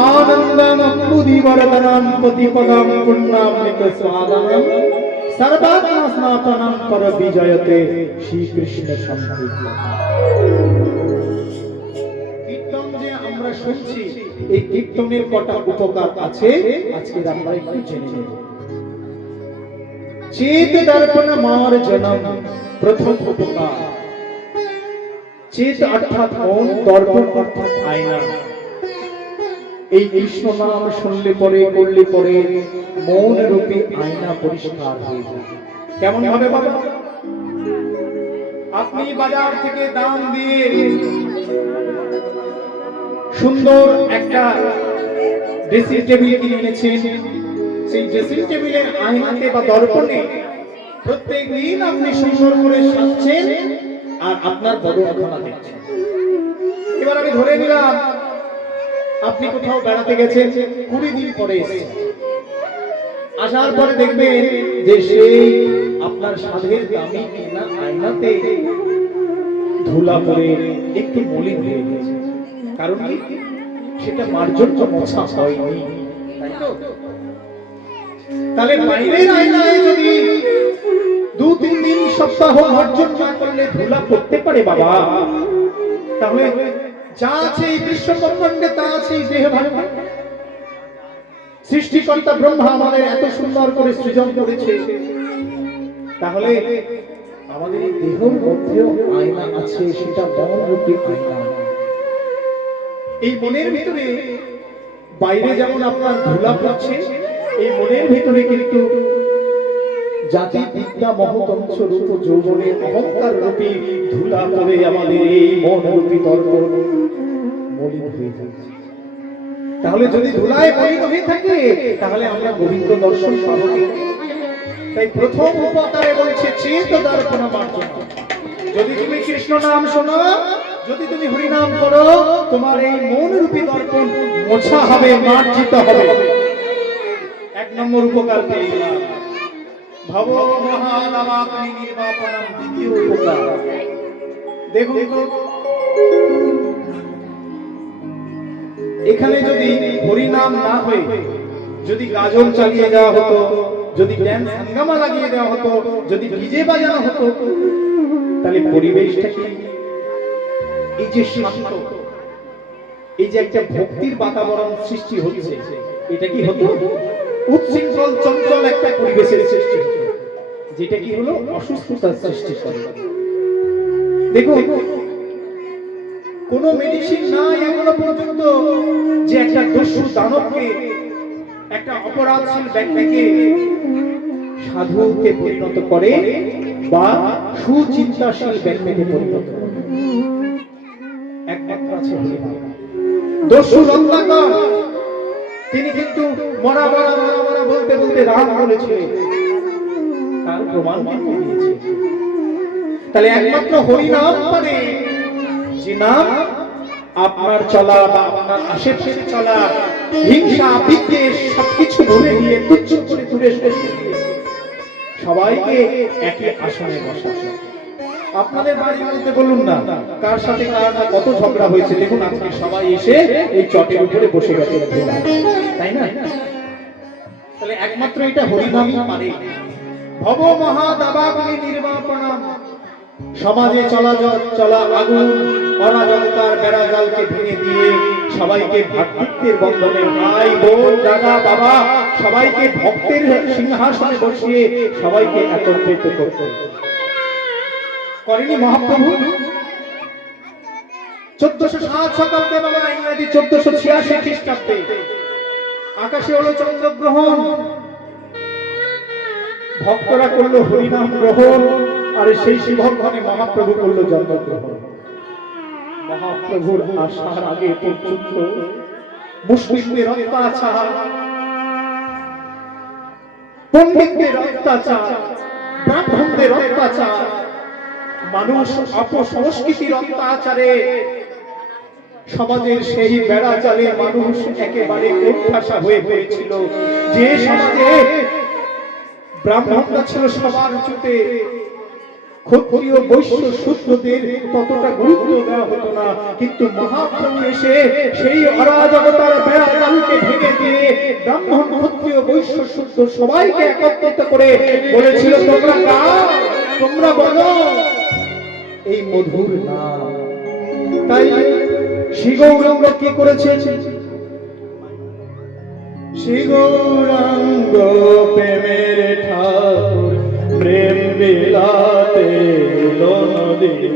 আনন্দম মুদিবর্ধনম পতিপদম পুণ্যামৃত স্বাদনম সর্বাত্মা স্নাতনম পর বিজয়তে শ্রীকৃষ্ণ সম্পৃক্ত। কীর্তন যে আমরা শুনছি, এই কীর্তনের কটা উপকার আছে আজকে আমরা একটু জেনে নেব। চেত দর্পণ মার্জনম, প্রথম উপকার। চেত অর্থাৎ মন, দর্পণ অর্থাৎ আয়না। এই কৃষ্ণ নাম শুনলে পরে করলে পরে মন রূপী আয়না পরিষ্কার হয়ে যায়। কেমন ভাবে বাবা? আপনি বাজার থেকে দাম দিয়ে সুন্দর একটা ড্রেসিং টেবিল কিনে এনেছেন। সেই ড্রেসিং টেবিলের আয়নাতে বা দর্পণে প্রত্যেক দিন আপনি সুন্দর করে সাজছেন আর আপনার বদনখানা দেখছেন। এবার আমি ধরে নিলাম আপনি কোথাও বেড়াতে গেছেন, 20 দিন পরে এসেছেন। আসার পরে দেখবেন যে সেই আপনার সাধের দামি কেনা আয়নাতে ধুলা পড়ে একটু মলিন হয়ে গেছে। কারণ কি? সেটা মার্জন মোছা হয়নি, তাই তো? তাহলে বাইরের আয়নায় যদি 2-3 দিন সপ্তাহ মার্জন না করলে ধুলা পড়তে পারে বাবা, তাহলে যা আছে এই বিশ্ব ব্রহ্মাণ্ডে তা আছে এই দেহ ভালো। সৃষ্টিকর্তা ব্রহ্মা আমাদের এত সুন্দর করে সৃজন করেছে, তাহলে আমাদের এই দেহের মধ্যেও আয়না আছে, সেটা মন রূপী আয়না। এই মনের ভিতরে বাইরে যেমন আপনার ধুলা পড়ছে, এই মনের ভিতরে কিন্তু জাতি বিদ্যা মহতঞ্চ রূপ যৌবনে অহংকার রূপী ধুলা পড়ে আমাদের এই মন রূপী দর্পণ মলিন হয়ে যাচ্ছে। তাহলে যদি ধুলায় মলিন হয়ে থাকে তাহলে আমরা গোবিন্দ দর্শন পাবো। তাই প্রথম উপকারে বলছে চেত দর্পণ মার্জন। যদি তুমি কৃষ্ণ নাম শোনো, যদি তুমি হরি নাম করো, তোমার এই মন রূপী দর্পণ মোছা হবে, মার্জিত হবে। 1 নম্বর উপকার পেয়ে গেলাম। ভব মহাদবাগ্নি নির্বাপণম, দ্বিতীয় উপকার। দেখুন এখানে যদি হরি নাম না হয়ে যদি গাজন চালিয়ে দেওয়া হতো, যদি ড্যান্স হাঙ্গামা লাগিয়ে দেওয়া হতো, যদি ডিজে বাজানো হতো, তাহলে পরিবেশটা কি? এই যে শান্ত, এই যে একটা ভক্তির বাতাবরণ সৃষ্টি হচ্ছে, এটা কি হতো? উচ্ছৃঙ্খল চঞ্চল একটা পরিবেশের সৃষ্টি হতো, যেটা কি হলো? অসুস্থতার সৃষ্টি করে। দেখুন কোন মেডিসিন নাই এখনো পর্যন্ত যে একটা দস্যু দানবকে, একটা অপরাধশীল ব্যক্তিকে সাধুকে পরিণত করে বা সুচিন্তাশীল ব্যক্তিকে পরিণত করে। একমাত্র আছে হরিনাম। দস্যু রত্নাকর তিনি কিন্তু মরা মরা মরা মরা বলতে বলতে রাম বলেছিলেন, তার প্রমাণ কিন্তু দিয়েছে। তাহলে একমাত্র হরিনাম মানে যে নাম আপনার চলা বা আপনার আশেপাশে চলা হিংসা বিদ্বেষ সবকিছু ভুলে দিয়ে তুচ্ছ করে দূরে সরিয়ে দিয়ে সবাইকে একই আসনে বসানো। আপনাদের বাড়ির মধ্যে বলুন না কার সাথে কার না কত ঝগড়া হয়েছে, দেখুন আজকে সবাই এসে এই চটের উপরে বসে গেছে, তাই না? তাহলে একমাত্র এটা হরিনামই পারে। ভব মহাদবাগ্নি নির্বাপণম, সমাজে চলা আগুন অরাজকতার বেড়াজালকে ভেঙে দিয়ে সবাইকে ভ্রাতৃত্বের বন্ধনে, ভাই বোন দাদা বাবা সবাইকে ভক্তের সিংহাসনে বসিয়ে সবাইকে একত্রিত করতে করেনি মহাপ্রভু? 1407 শতাব্দে বাবা ইংরেজি 1486 খ্রিস্টাব্দে আকাশে হলো চন্দ্রগ্রহণ, ভক্তরা করলো হরিনাম গ্রহণ, আর সেই শিবঘনে মহাপ্রভু করলো জন্মগ্রহণ। মহাপ্রভুর আসার আগে পর্যন্ত মুসলিমদের অত্যাচার, পণ্ডিতদের অত্যাচার, ব্রাহ্মণদের অত্যাচার, মানুষ অপসংস্কৃতির অত্যাচারে সমাজের সেই বেড়া জালে মানুষ একেবারে কোণঠাসা হয়ে পড়েছিল। যে সমাজে ব্রাহ্মণরা ছিল সবার উঁচুতে, ক্ষত্রিয় বৈশ্য শূদ্রদের ততটা গুরুত্ব দেওয়া হতো না, কিন্তু মহাপ্রভু এসে সেই অরাজকতার বেড়া জালকে ভেঙে দিয়ে ব্রাহ্মণ ক্ষত্রিয় বৈশ্য শূদ্র সবাইকে একত্রিত করে বলেছিল, তোমরা গাও, তোমরা বলো এই মধুর নাম। তাই শ্রী গৌরাঙ্গ কি করেছে? শ্রী গৌরাঙ্গ প্রেমের ঠাকুর প্রেম বিলাতে এলো নদিয়া।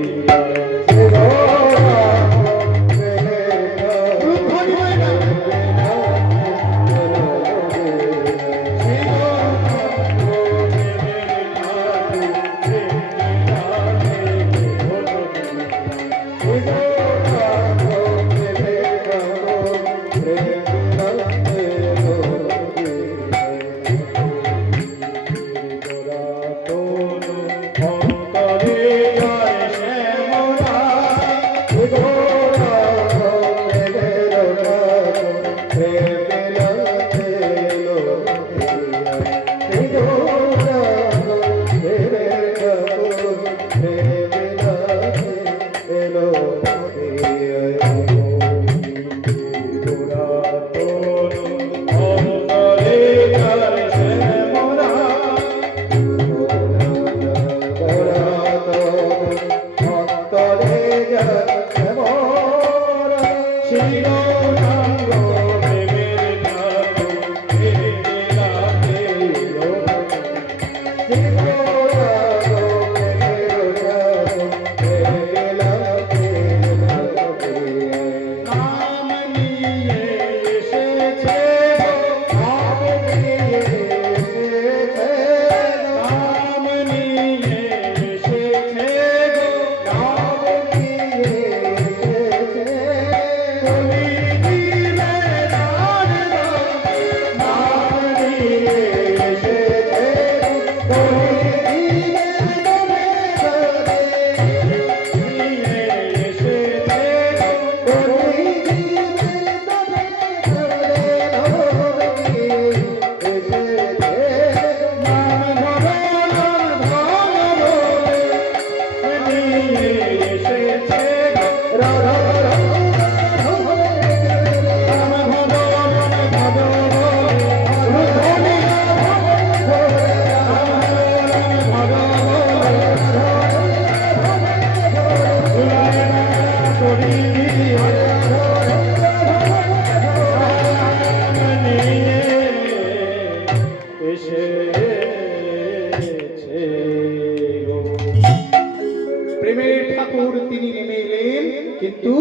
প্রেমের ঠাকুর তিনি নেমে এলেন কিন্তু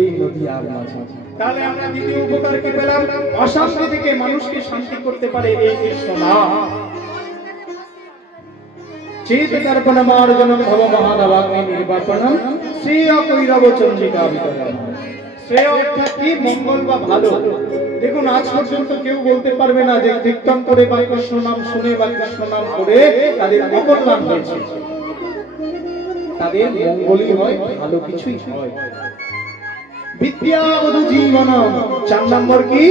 এই নদিয়ার মাঝে। তাহলে আমরা দ্বিতীয় উপকার কি পেলাম? অশান্তি থেকে মানুষকে শান্তি করতে পারে এই কৃষ্ণ নাম। চেত দর্পণমার্জনম ভব মহানবাগ্নি নির্বাপনম শ্রেয় কৈরব চন্দ্রিকা বিতরণ। শ্রেয় অর্থাৎ কি? মঙ্গল বা ভালো। দেখুন আজ পর্যন্ত কেউ বলতে পারবে না যে কীর্তন করে বা কৃষ্ণ নাম শুনে বা কৃষ্ণ নাম করে তাদের অকল্যাণ হয়েছে। তাদের মঙ্গলই হয়, ভালো কিছুই হয়। বিদ্যা বধূ জীবন, 4 নম্বর কি?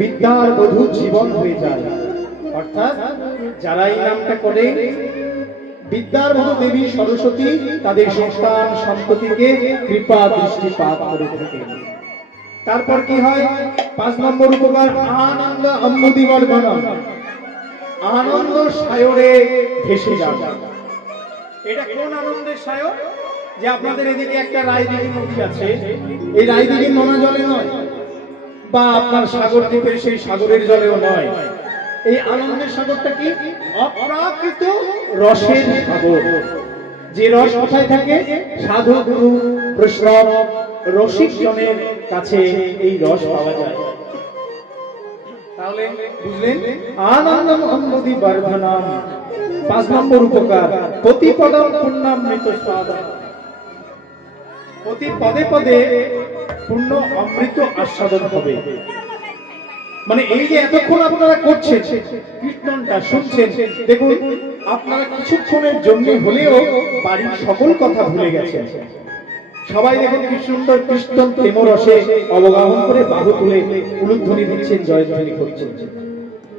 বিদ্যার বধূ জীবন হয়ে যায়। অর্থাৎ যারা এই নামটা করে বিদ্যার বধূ দেবী সরস্বতী তাদের সন্তান সন্ততিকে কৃপা দৃষ্টিপাত করে থাকে। তারপর কি হয়? 5 নম্বর উপকার আনন্দ অম্মুদিবর বনম, আনন্দ সায়রে ভেসে যায়। এটা কোন আনন্দের সায়র? যে আপনাদের এদিকে একটা রায়দিঘি নদী আছে, এই রায়দিঘির নোনা জলে নয়, বা আপনার সাগর দ্বীপের সেই সাগরের জলেও নয়। এই আনন্দের সাগরটা কি? অপ্রাকৃত রসের সাগর। যে রস কোথায় থাকে? সাধু গুরু বৈষ্ণব রসিক জনের কাছে এই রস পাওয়া যায়। তাহলে বুঝলেন, আনন্দম অন্নদি বর্ধনাম, 5 নম্বর উপকার, প্রতিপদম পুণ্যামৃত স্বাদম, প্রতি পদে পদে পূর্ণ অমৃত আস্বাদন হবে। মানে এই যে এতক্ষণ আপনারা করছেন কীর্তনটা শুনছেন, দেখুন আপনারা কিছুক্ষণের জন্য হলেও বাড়ির সকল কথা ভুলে গেছেন। সবাই দেখুন কি সুন্দর কীর্তন প্রেমরসে অবগাহন করে বাহু তুলে উলুধ্বনি দিচ্ছেন, জয়ধ্বনি করছেন।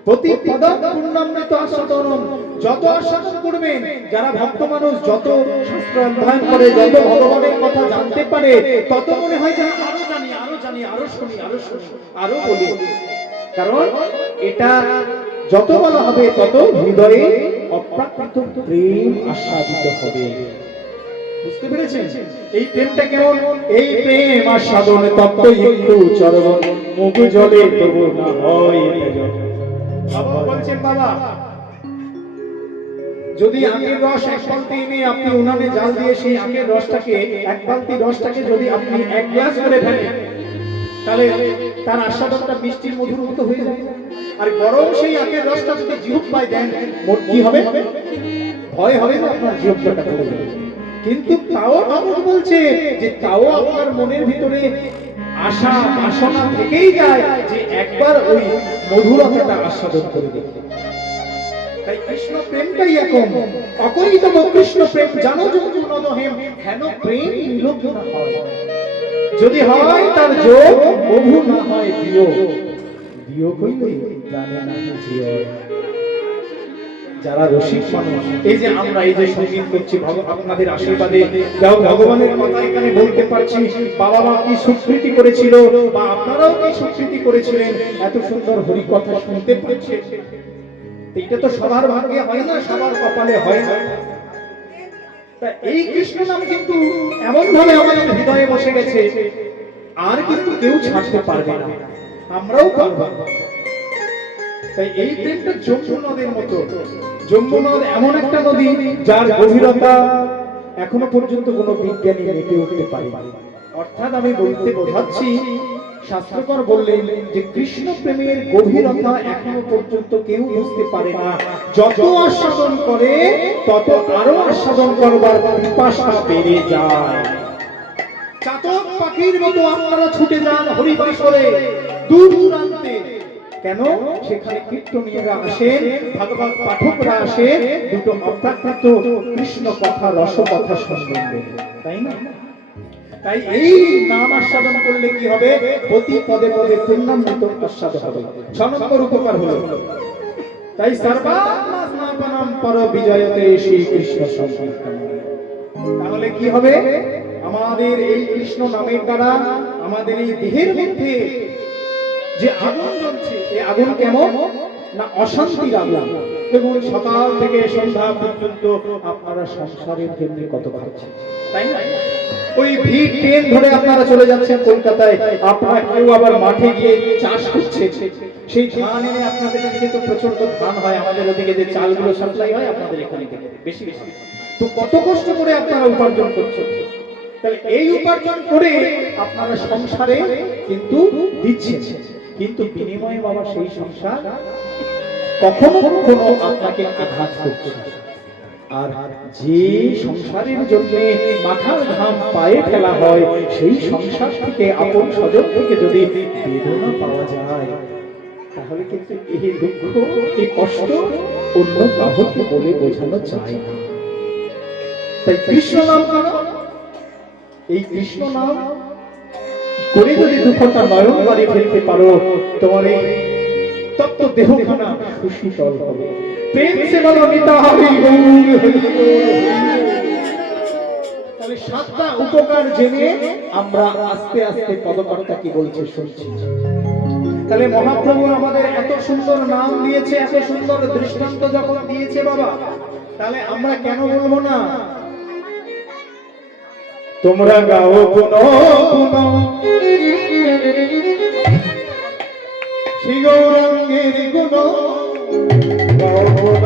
প্রতি পদম পূর্ণামৃত আস্বাদনম, যত আস্বাদন করবেন, যারা ভক্ত মানুষ যত শাস্ত্র অধ্যয়ন করে, যত ভগবানের কথা জানতে পারে, তত মনে হয় যেন আরো জানি, আরো জানি, আরো শুনি, আরো শুনি, আরো বলি। কারণ এটা যত বলা হবে তত হৃদয়ে অপ্রাকৃত প্রেম আস্বাদিত হবে। বুঝতে পেরেছেন এই প্রেমটা কেমন? এই প্রেম আস্বাদনে তপ্ত একটু চরণ মুখ জলে তবু না হয়। বাবা বলছেন, বাবা যদি আখের রস 1 বালতি এনে আপনি উনানে জাল দিয়ে সেই আখের রসটাকে, 1 বালতি রসটাকে যদি আপনি 1 গ্লাস করে ফেলেন, তাহলে তার আস্বাদনটা মিষ্টির মধুর মতো হয়ে যাবে। আর গরম সেই আখের রসটা যদি জিহ্বায় দেন, মোট কি হবে? ভয় হবে না, আপনার জিহ্বাটা পড়ে যাবে। কিন্তু তাও ঠাকুর বলছে যে তাও আপনার মনের ভিতরে আশা বাসনা থেকেই যায় যে একবার ওই মধুরতাটা আস্বাদন করে দেখতে। তাই কৃষ্ণ প্রেমটাই এরকম, অকরিতম কৃষ্ণ প্রেম জানো যমুন নদহেম, হেন প্রেম নিরোধ না হয়। যদি হয় তার যোগ, বহু না হয় বিয়োগ, বিয়োগ হইলে প্রাণে নাহি জিয়। যারা রসিক মানুষ, এই যে আমরা এই যে সঙ্গীত করছি আপনাদের আশীর্বাদে, যাও ভগবানের কথা এখানে বলতে পারছি, বাবা মা কি সুকৃতি করেছিল বা আপনারাও কি সুকৃতি করেছিলেন, এত সুন্দর হরি কথা শুনতে পাচ্ছি। এটা তো সবার ভাগ্যে হয় না, সবার কপালে হয় না। তা এই কৃষ্ণ নাম কিন্তু এমন ভাবে আমাদের হৃদয়ে বসে গেছে, আর কিন্তু কেউ ছাড়তে পারবে না, আমরাও পারবো। তাই এই প্রেমটা যমুনা নদের মতো। যমুনা নদ এমন একটা নদী যার গভীরতা এখনো পর্যন্ত কোনো বিজ্ঞানী মেপে উঠতে পারে। অর্থাৎ আমি বলতে বোঝাচ্ছি, শাস্ত্রকর বললেন যে কৃষ্ণ প্রেমের গভীরতা এখনো পর্যন্ত কেউ বুঝতে পারে না। যত আস্বাদন করে তত আরো আস্বাদন করবার পিপাসা বেড়ে যায়। চাতক পাখির মতো আপনারা ছুটে যান হরিবাসরে দূর দূরান্তে। কেন? সেখানে কীর্তনীয়রা আসেন, ভাগবত পাঠকরা আসেন, দুটো অপ্রাকৃত কৃষ্ণ কথা, রস কথা শুনবেন, তাই না? তাই এই নাম আস্বাদন করলে কি হবে? প্রতি পদে পদে পূর্ণামৃত আস্বাদন হবে। 6 নম্বর উপকার হলো, তাই সর্বাত্মাস্নাপনম পর বিজয়তে শ্রী কৃষ্ণ সংকীর্তন। তাহলে কি হবে? আমাদের এই কৃষ্ণ নামের দ্বারা আমাদের এই দেহের মধ্যে যে আগুন জ্বলছে, এই আগুন কেমন না? অশান্তির আগুন। দেখুন সকাল থেকে সন্ধ্যা পর্যন্ত আপনারা সংসারের জন্য কত ভাবছেন, তাই না? ওই ভিড় ট্রেন ধরে আপনারা চলে যাচ্ছেন কলকাতায়, আপনারা কেউ আবার মাঠে গিয়ে চাষ করছে, সেই ধান এনে আপনাদের দিকে তো প্রচন্ড ধান হয়, আমাদের ওদিকে যে চালগুলো সাপ্লাই হয় আপনাদের এখানে থেকে বেশি বেশি, তো কত কষ্ট করে আপনারা উপার্জন করছেন। তাহলে এই উপার্জন করে আপনারা সংসারে কিন্তু দিচ্ছেন, কিন্তু বিনিময়ে বাবা সেই সংসার কখনো কখনো আপনাকে আঘাত করছে। আর যে সংসারের জন্য মাথার ঘাম পায়ে ফেলা হয়, সেই সংসার থেকে আপন স্বজন থেকে যদি বেদনা পাওয়া যায়, তাহলে কিন্তু এই দুঃখ, এই কষ্ট অন্য কাউকে বলে বোঝানো যায় না। তাই কৃষ্ণ নাম করো, এই কৃষ্ণ নাম করে যদি দুঃখটা নয়ন বাড়ি ফেলতে পারো, তোমার এই তত্ত্ব দেহখানা সুশীতল হবে। প্রেম সে বলো নিতা হরি গৌর হরি। তাহলে 7টা উপকার জেনে আমরা আস্তে আস্তে পদকর্তা কি বলছে শুনছি। তাহলে মহাপ্রভু আমাদের এত সুন্দর নাম দিয়েছে, এত সুন্দর দৃষ্টান্ত যখন দিয়েছে বাবা, তাহলে আমরা কেন বলবো না? তোমরা গাও গুণ গুণ শ্রী গৌরাঙ্গের গুণ, গাও গুণ।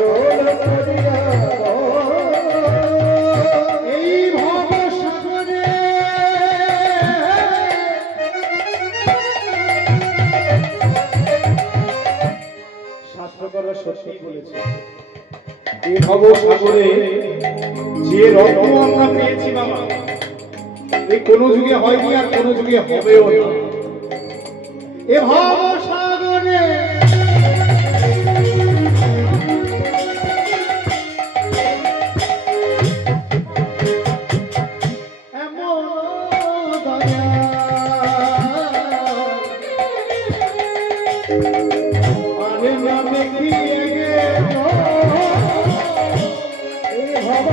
তরল করিয়া এই ভব সাগরে শাস্ত্রকর সত্যি বলেছে এই ভব সাগরে যে রত্ন আমরা পেয়েছি বাবা এই কোন যুগে হয়নি আর কোন যুগে হবেও না এ ভব সাগরে এমন দয়া আরে না দেখিয়ে গেল এই ভব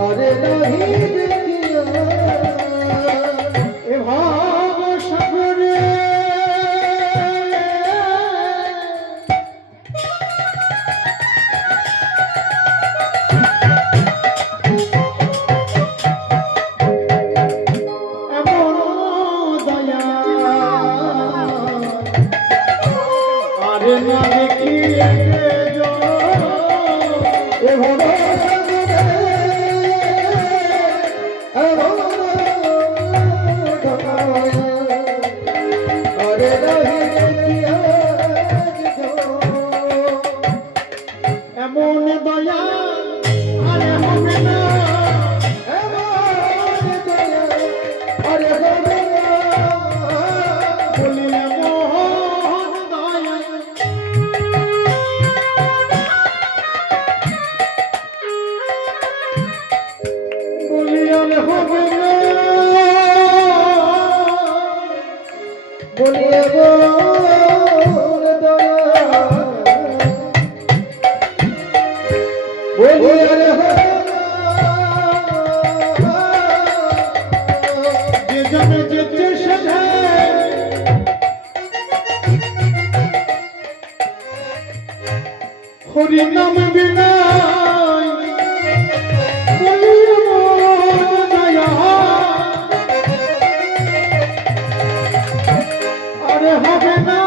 আরে নাহি দেখিয়া এ ভব সাগরে এমন দয়া আরে না দেখিয়ে গেল এ ভব আরে নাহি দেখিয়া এমন দয়া আরে হবে না আরে বলি এমন দয়া বলি আর হবে না বলিয়া যে জনে যেতে সাধে হরি নাম বিনা বলি এমন দয়া আরে হবে না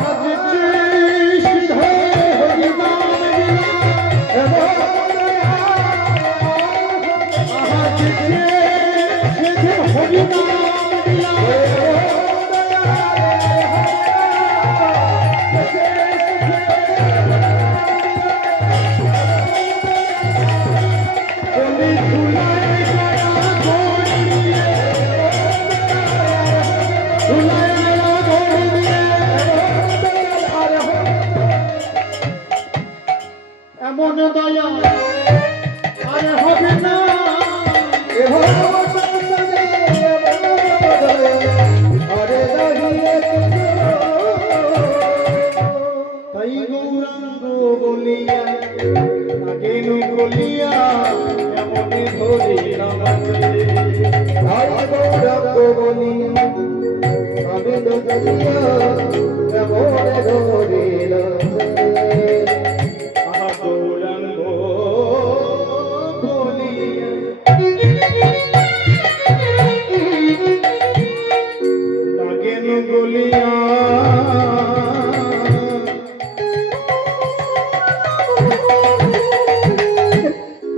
আজ কৃষ্ণ হরি নাম বিনা আজ কৃষ্ণ হরি নাম বিনা বলি ধুলায় গয়া গড়িয়ে ধুলায় গয়া গড়িয়ে এমন দয়া আরে হবে না তাই গৌরাঙ্গ বলিয়া আগেনু বলিয়া এমন ধরে নামাতে আহা গৌরাঙ্গ বলিয়া লাগেনু বলিয়া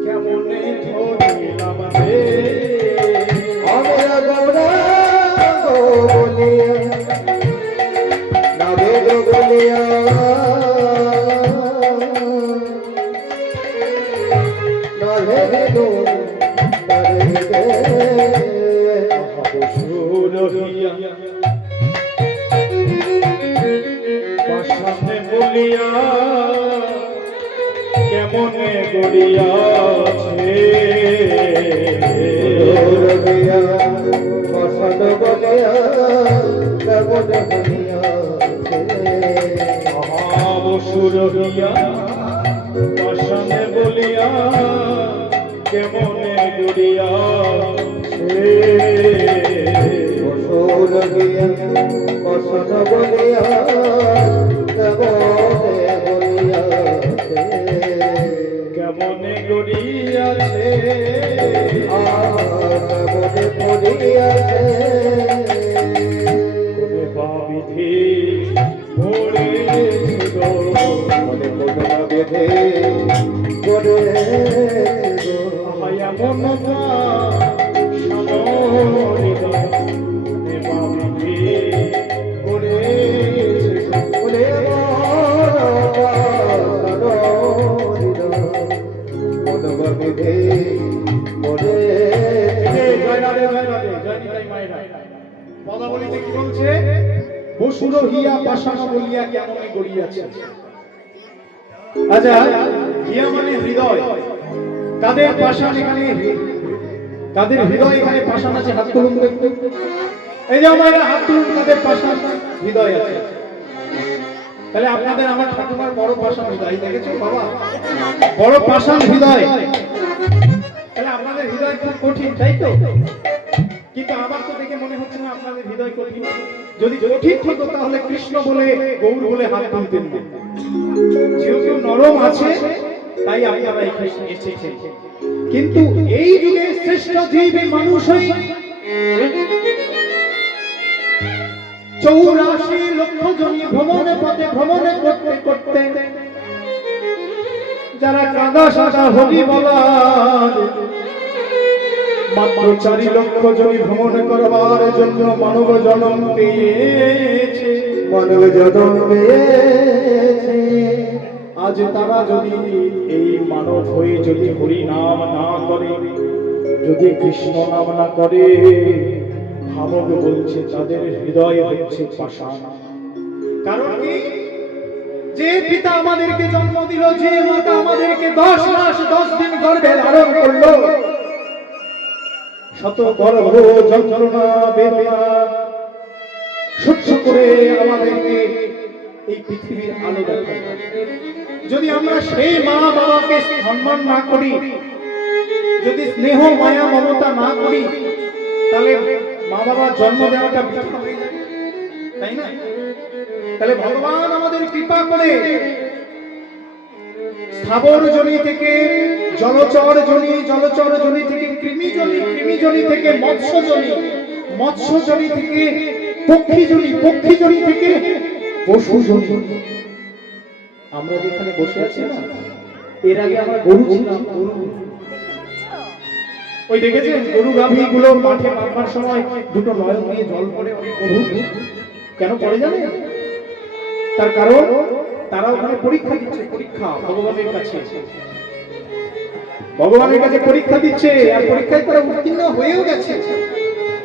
কেমনে ধরিলাম রে সুরহিয়া পাশানে বলিয়া কেমনে গড়িয়াছে সুরহিয়া পাশানে বলিয়া কেমনে গড়িয়াছে বসুর গিয়া বসন বলিয়া কেমনে বলিয়াছে কেমনে গড়িয়াছে কেমনে বলিয়াছে কোনে বাবিধি পড়েছিল মনে কোনা বেঁধে গড়েছে গো হায়া মনটা সমরিত কোনে বাবিধি পড়েছিল বলে মন বেঁধে বলে পদাবলিতে কি বলছে বসুর হিয়া পাষাণ বলিয়া কেমনে গড়িয়াছে আচ্ছা হিয়া মানে হৃদয় কাদের পাষাণ এখানে কাদের হৃদয় এখানে পাষাণ আছে হাত তুলুন দেখতে এই যে আমার হাত তুলুন কাদের পাষাণ হৃদয় আছে তাহলে আপনাদের আমার ঠাকুমার বড় পাষাণ হৃদয় দেখেছো বাবা বড় পাষাণ হৃদয় তাহলে আপনাদের হৃদয় খুব কঠিন তাই তো কিন্তু আমার তো দেখে মনে হচ্ছে না আপনাদের হৃদয় কঠিন যদি কঠিন হতো তাহলে কৃষ্ণ বলে গৌর বলে হাত তুলতেন না যেহেতু নরম আছে তাই আপনারা এখানে এসেছেন কিন্তু এই যুগে শ্রেষ্ঠ জীবী মানুষই 84 লক্ষ জমি ভ্রমণে পথে ভ্রমণে করতে করতে যারা কাঁদা সাদা হরি বলা মাত্র 4 লক্ষ জমি ভ্রমণ করবার জন্য মানব জন্ম পেয়েছে মানব জন্ম পেয়েছে আজ তারা যদি এই মানব হয়ে যদি হরি নাম না করে যদি কৃষ্ণ নাম না করে ভাবক বলছে তাদের হৃদয় হচ্ছে পাষাণ কারণ কি যে পিতা আমাদেরকে জন্ম দিল যে মাতা আমাদেরকে 10 মাস 10 দিন গর্ভে ধারণ করলো শত গর্ভ যন্ত্রণা বেদনা সহ্য করে আমাদেরকে এই পৃথিবীর আলো দেখায় যদি আমরা সেই মা বাবাকে সম্মান না করি যদি স্নেহ মায়া মমতা না করি তাহলে মা বাবা জন্ম দেওয়াটা বৃথা হয়ে যাবে তাই না তাহলে ভগবান আমাদের কৃপা করে স্থাবর জনি থেকে জলচর জনি থেকে কৃমি জনি থেকে মৎস্য জনি থেকে পক্ষী জনি থেকে পশু জনি আমরা যেখানে বসে আছি না এর আগে আমরা গরু ছিলাম গরু ওই দেখেছেন গরু গাভী গুলো মাঠে নামবার সময় দুটো নয়ন দিয়ে জল পড়ে ওই গরু কেন পড়ে জানে তার কারণ তারা ওখানে পরীক্ষা দিচ্ছে পরীক্ষা ভগবানের কাছে পরীক্ষা দিচ্ছে আর পরীক্ষায় তারা উত্তীর্ণ হয়েও গেছে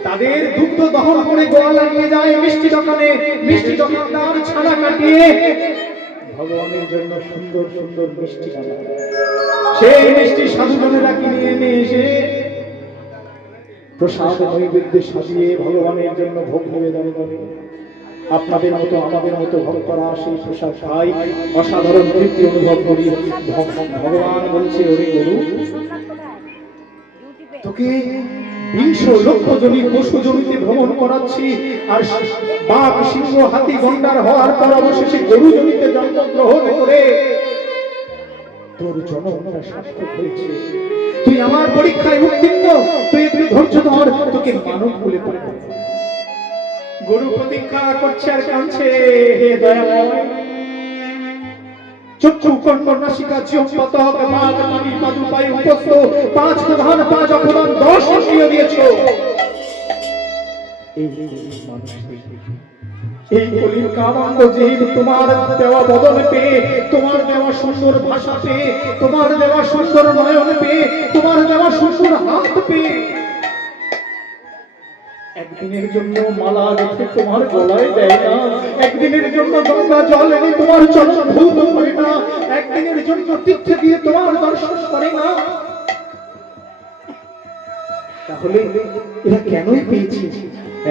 তাদের দুগ্ধ দহন করে গোয়ালা নিয়ে যায় মিষ্টি দোকানদার ছানা কাটিয়ে ভগবানের জন্য সুন্দর সুন্দর মিষ্টি বানায় সেই মিষ্টি সাধুজনেরা কিনে এনে এসে প্রসাদ নৈবেদ্যে সাজিয়ে ভগবানের জন্য ভোগ নিবেদন করে আপনাদের মতো আমাদের মতো ভক্তরা সেই প্রসাদ খাই অসাধারণ তৃপ্তি অনুভব করি ভগবান বলছে ওরে গরু তোকে 20 লক্ষ জমি পশু জমিতে ভ্রমণ করাচ্ছি আর বাঘ সিংহ হাতি গন্ডার হওয়ার পর অবশেষে গরু জমিতে জন্মগ্রহণ করে তোর জন্মটা সার্থক হয়েছে তুই আমার পরীক্ষায় উত্তীর্ণ তুই একটু ধৈর্য ধর তোকে মানব বলে পাঠাবো গরু প্রতীক্ষা করছে আর কাঁদছে হে দয়াময় চক্ষু কর্ণ নাসিকা জিহ্ব পতক নাক নাভি পাদু পায়ু উপস্থ 5 প্রধান 5 অপদান 10 ইন্দ্রিয় দিয়েছো এই কলির কামাঙ্গ জীব তোমার দেওয়া বদন পেয়ে তোমার দেওয়া সুন্দর ভাষা পেয়ে তোমার দেওয়া সুন্দর নয়ন পেয়ে তোমার দেওয়া সুন্দর হাত পেয়ে একদিনের জন্য মালা রেখে তোমার গলায় দেয় না একদিনের জন্য গঙ্গা জল এনে তোমার চরণ ধৌত করে না একদিনের জন্য তীর্থ দিয়ে তোমার দর্শন করে না তাহলে এরা কেনই পেয়েছি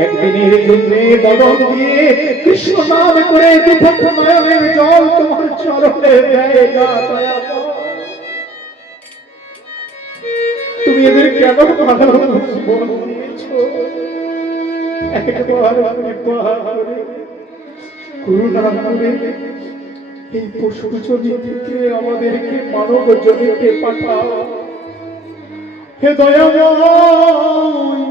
একদিনের জন্য বদন দিয়ে কৃষ্ণ নাম করে বিভক্ত নয়নের জল তোমার চরণে দেয় না দয়া এদের কেন ভালো জীবন দিয়েছো? একবার করে করুণা করে এই পশু জমি থেকে আমাদেরকে মানব জমিতে পাঠাও। হে দয়াময়,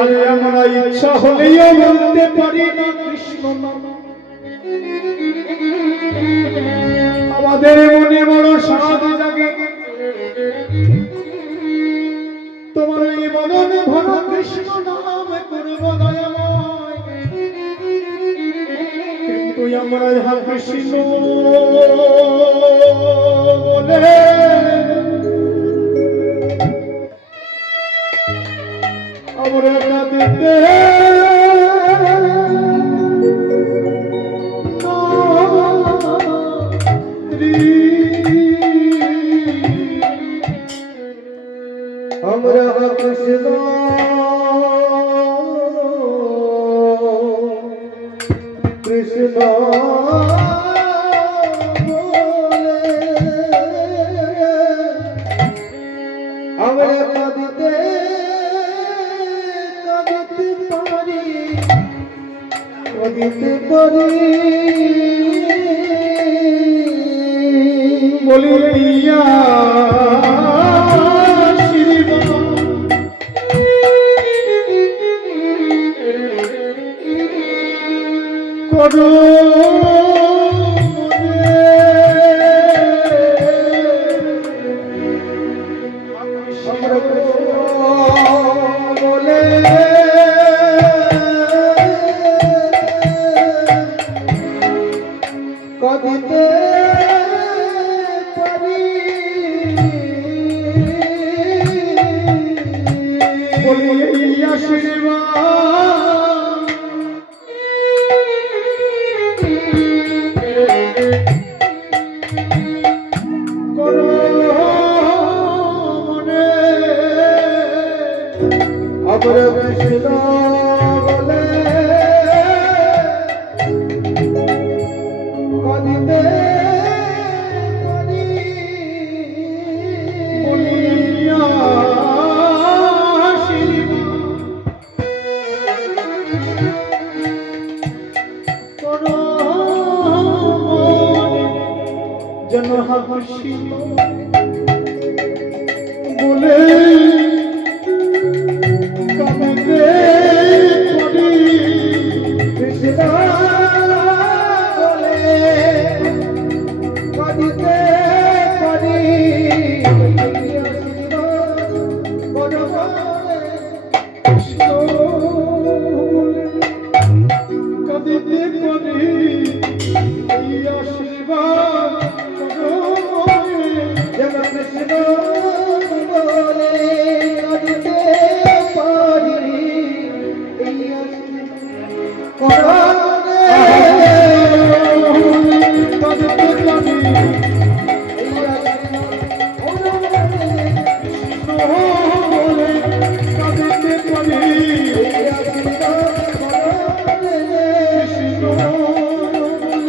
আজ আমরা ইচ্ছা হলেও বলতে পারি না কৃষ্ণ নাম। আমাদের মনে বড় সাধ জাগে তোমার এই বদনে ভরা কৃষ্ণ নাম করব দয়াময়, কিন্তু আমরা ইহা কৃষ্ণ বলে আমরা কাঁদিতে আমরা কৃষ্ণ কৃষ্ণ আমরা কাঁদিতে কাঁদিতে পারি, কাঁদিতে পারি বলিয়া করো আমরা কৃষ্ণ বলে কাঁদিতে পারি, বলিয়া শ্রীমা আমরা কৃষ্ণ বলে কাঁদিতে পারি, বলিয়া শ্রীমা করো যেন হাসি বলে কাঁদিতে পারি, কৃষ্ণ বলে কাঁদিতে পারি, কৃষ্ণ বলে কাঁদিতে পারি, এই আশীর্বাদ করো যেন কৃষ্ণ বলে কাঁদিতে পারি, এই করণে কাঁদিতে পারি, বলে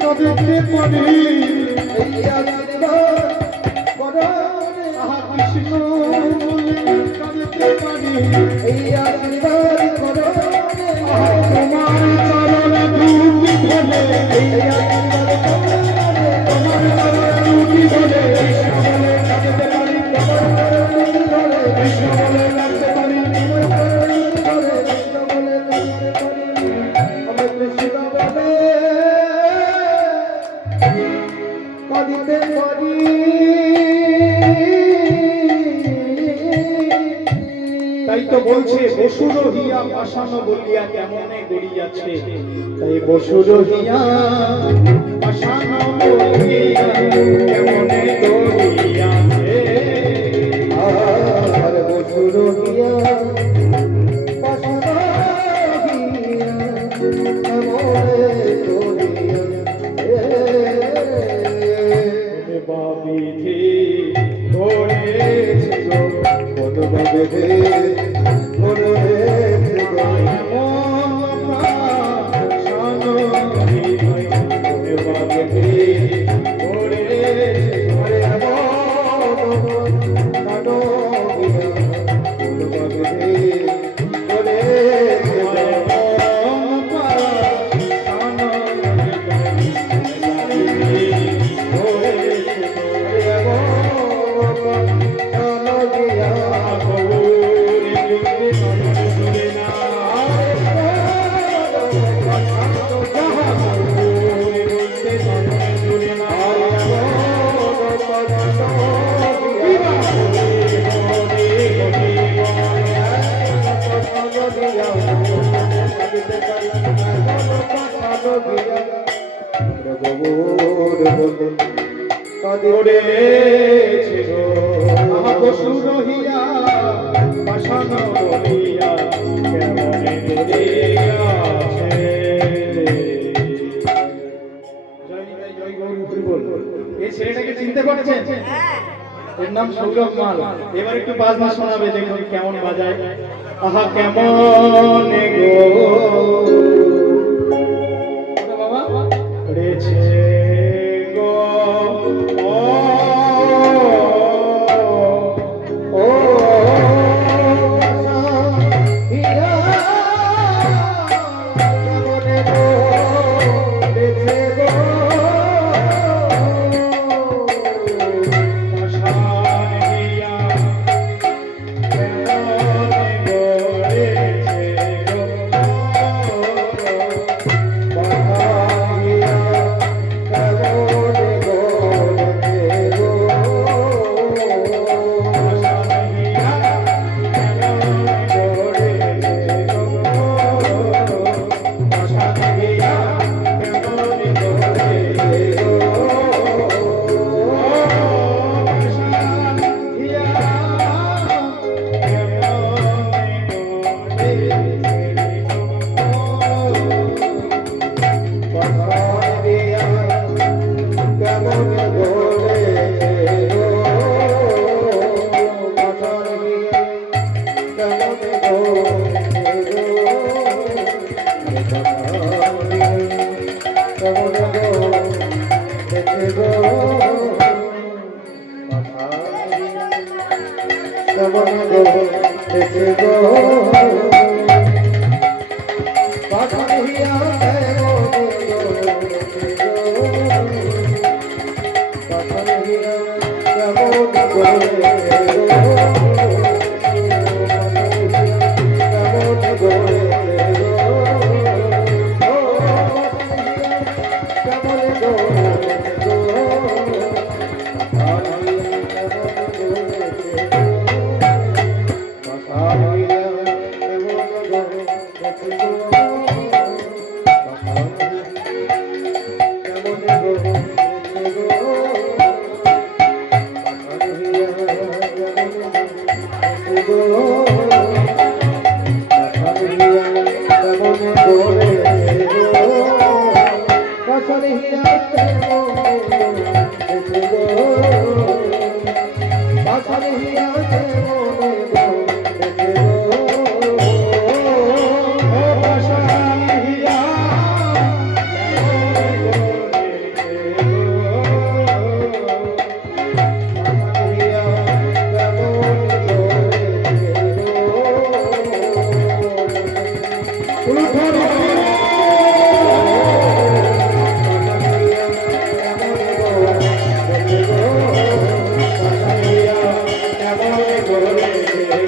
কাঁদিতে পারি, কৃষ্ণ বলে কাঁদিতে পারি, আহা কৃষ্ণ বলে কাঁদিতে পারি, আহা তোমার চরণ দুটি ধরে, তোমার চরণ দুটি ধরে কৃষ্ণ বলে কাঁদিতে পারি, কৃষ্ণ বলে কাঁদতে পারি, কাঁদিতে পারি, তাই তো বলছে বসুর হিয়া পাষাণ বলিয়া কেমনে গড়িয়াছে, তাই বসুর হিয়া পাষাণ বলিয়া কেমনে গড়িয়াছে, আর বসুর হিয়া পাশানা হিয়া এমনে করিয়াছে, বাবিধি ধরেছে গো মন বেঁধে মনে শান পশু রহিয়া পাষাণ বলিয়া কেমনে ধরিয়াছে। জয় নিতাই, জয় গৌর হরিবোল। এই ছেলেটাকে চিনতে পারছেন? এর নাম সৌরভ মাল। এবার একটু বাজনা শোনাবে, দেখুন কেমন বাজায়। আহা কেমন গো বাবা রেছে গো ও ও হিয়া কেমনে গো দেখে গো কেমন করে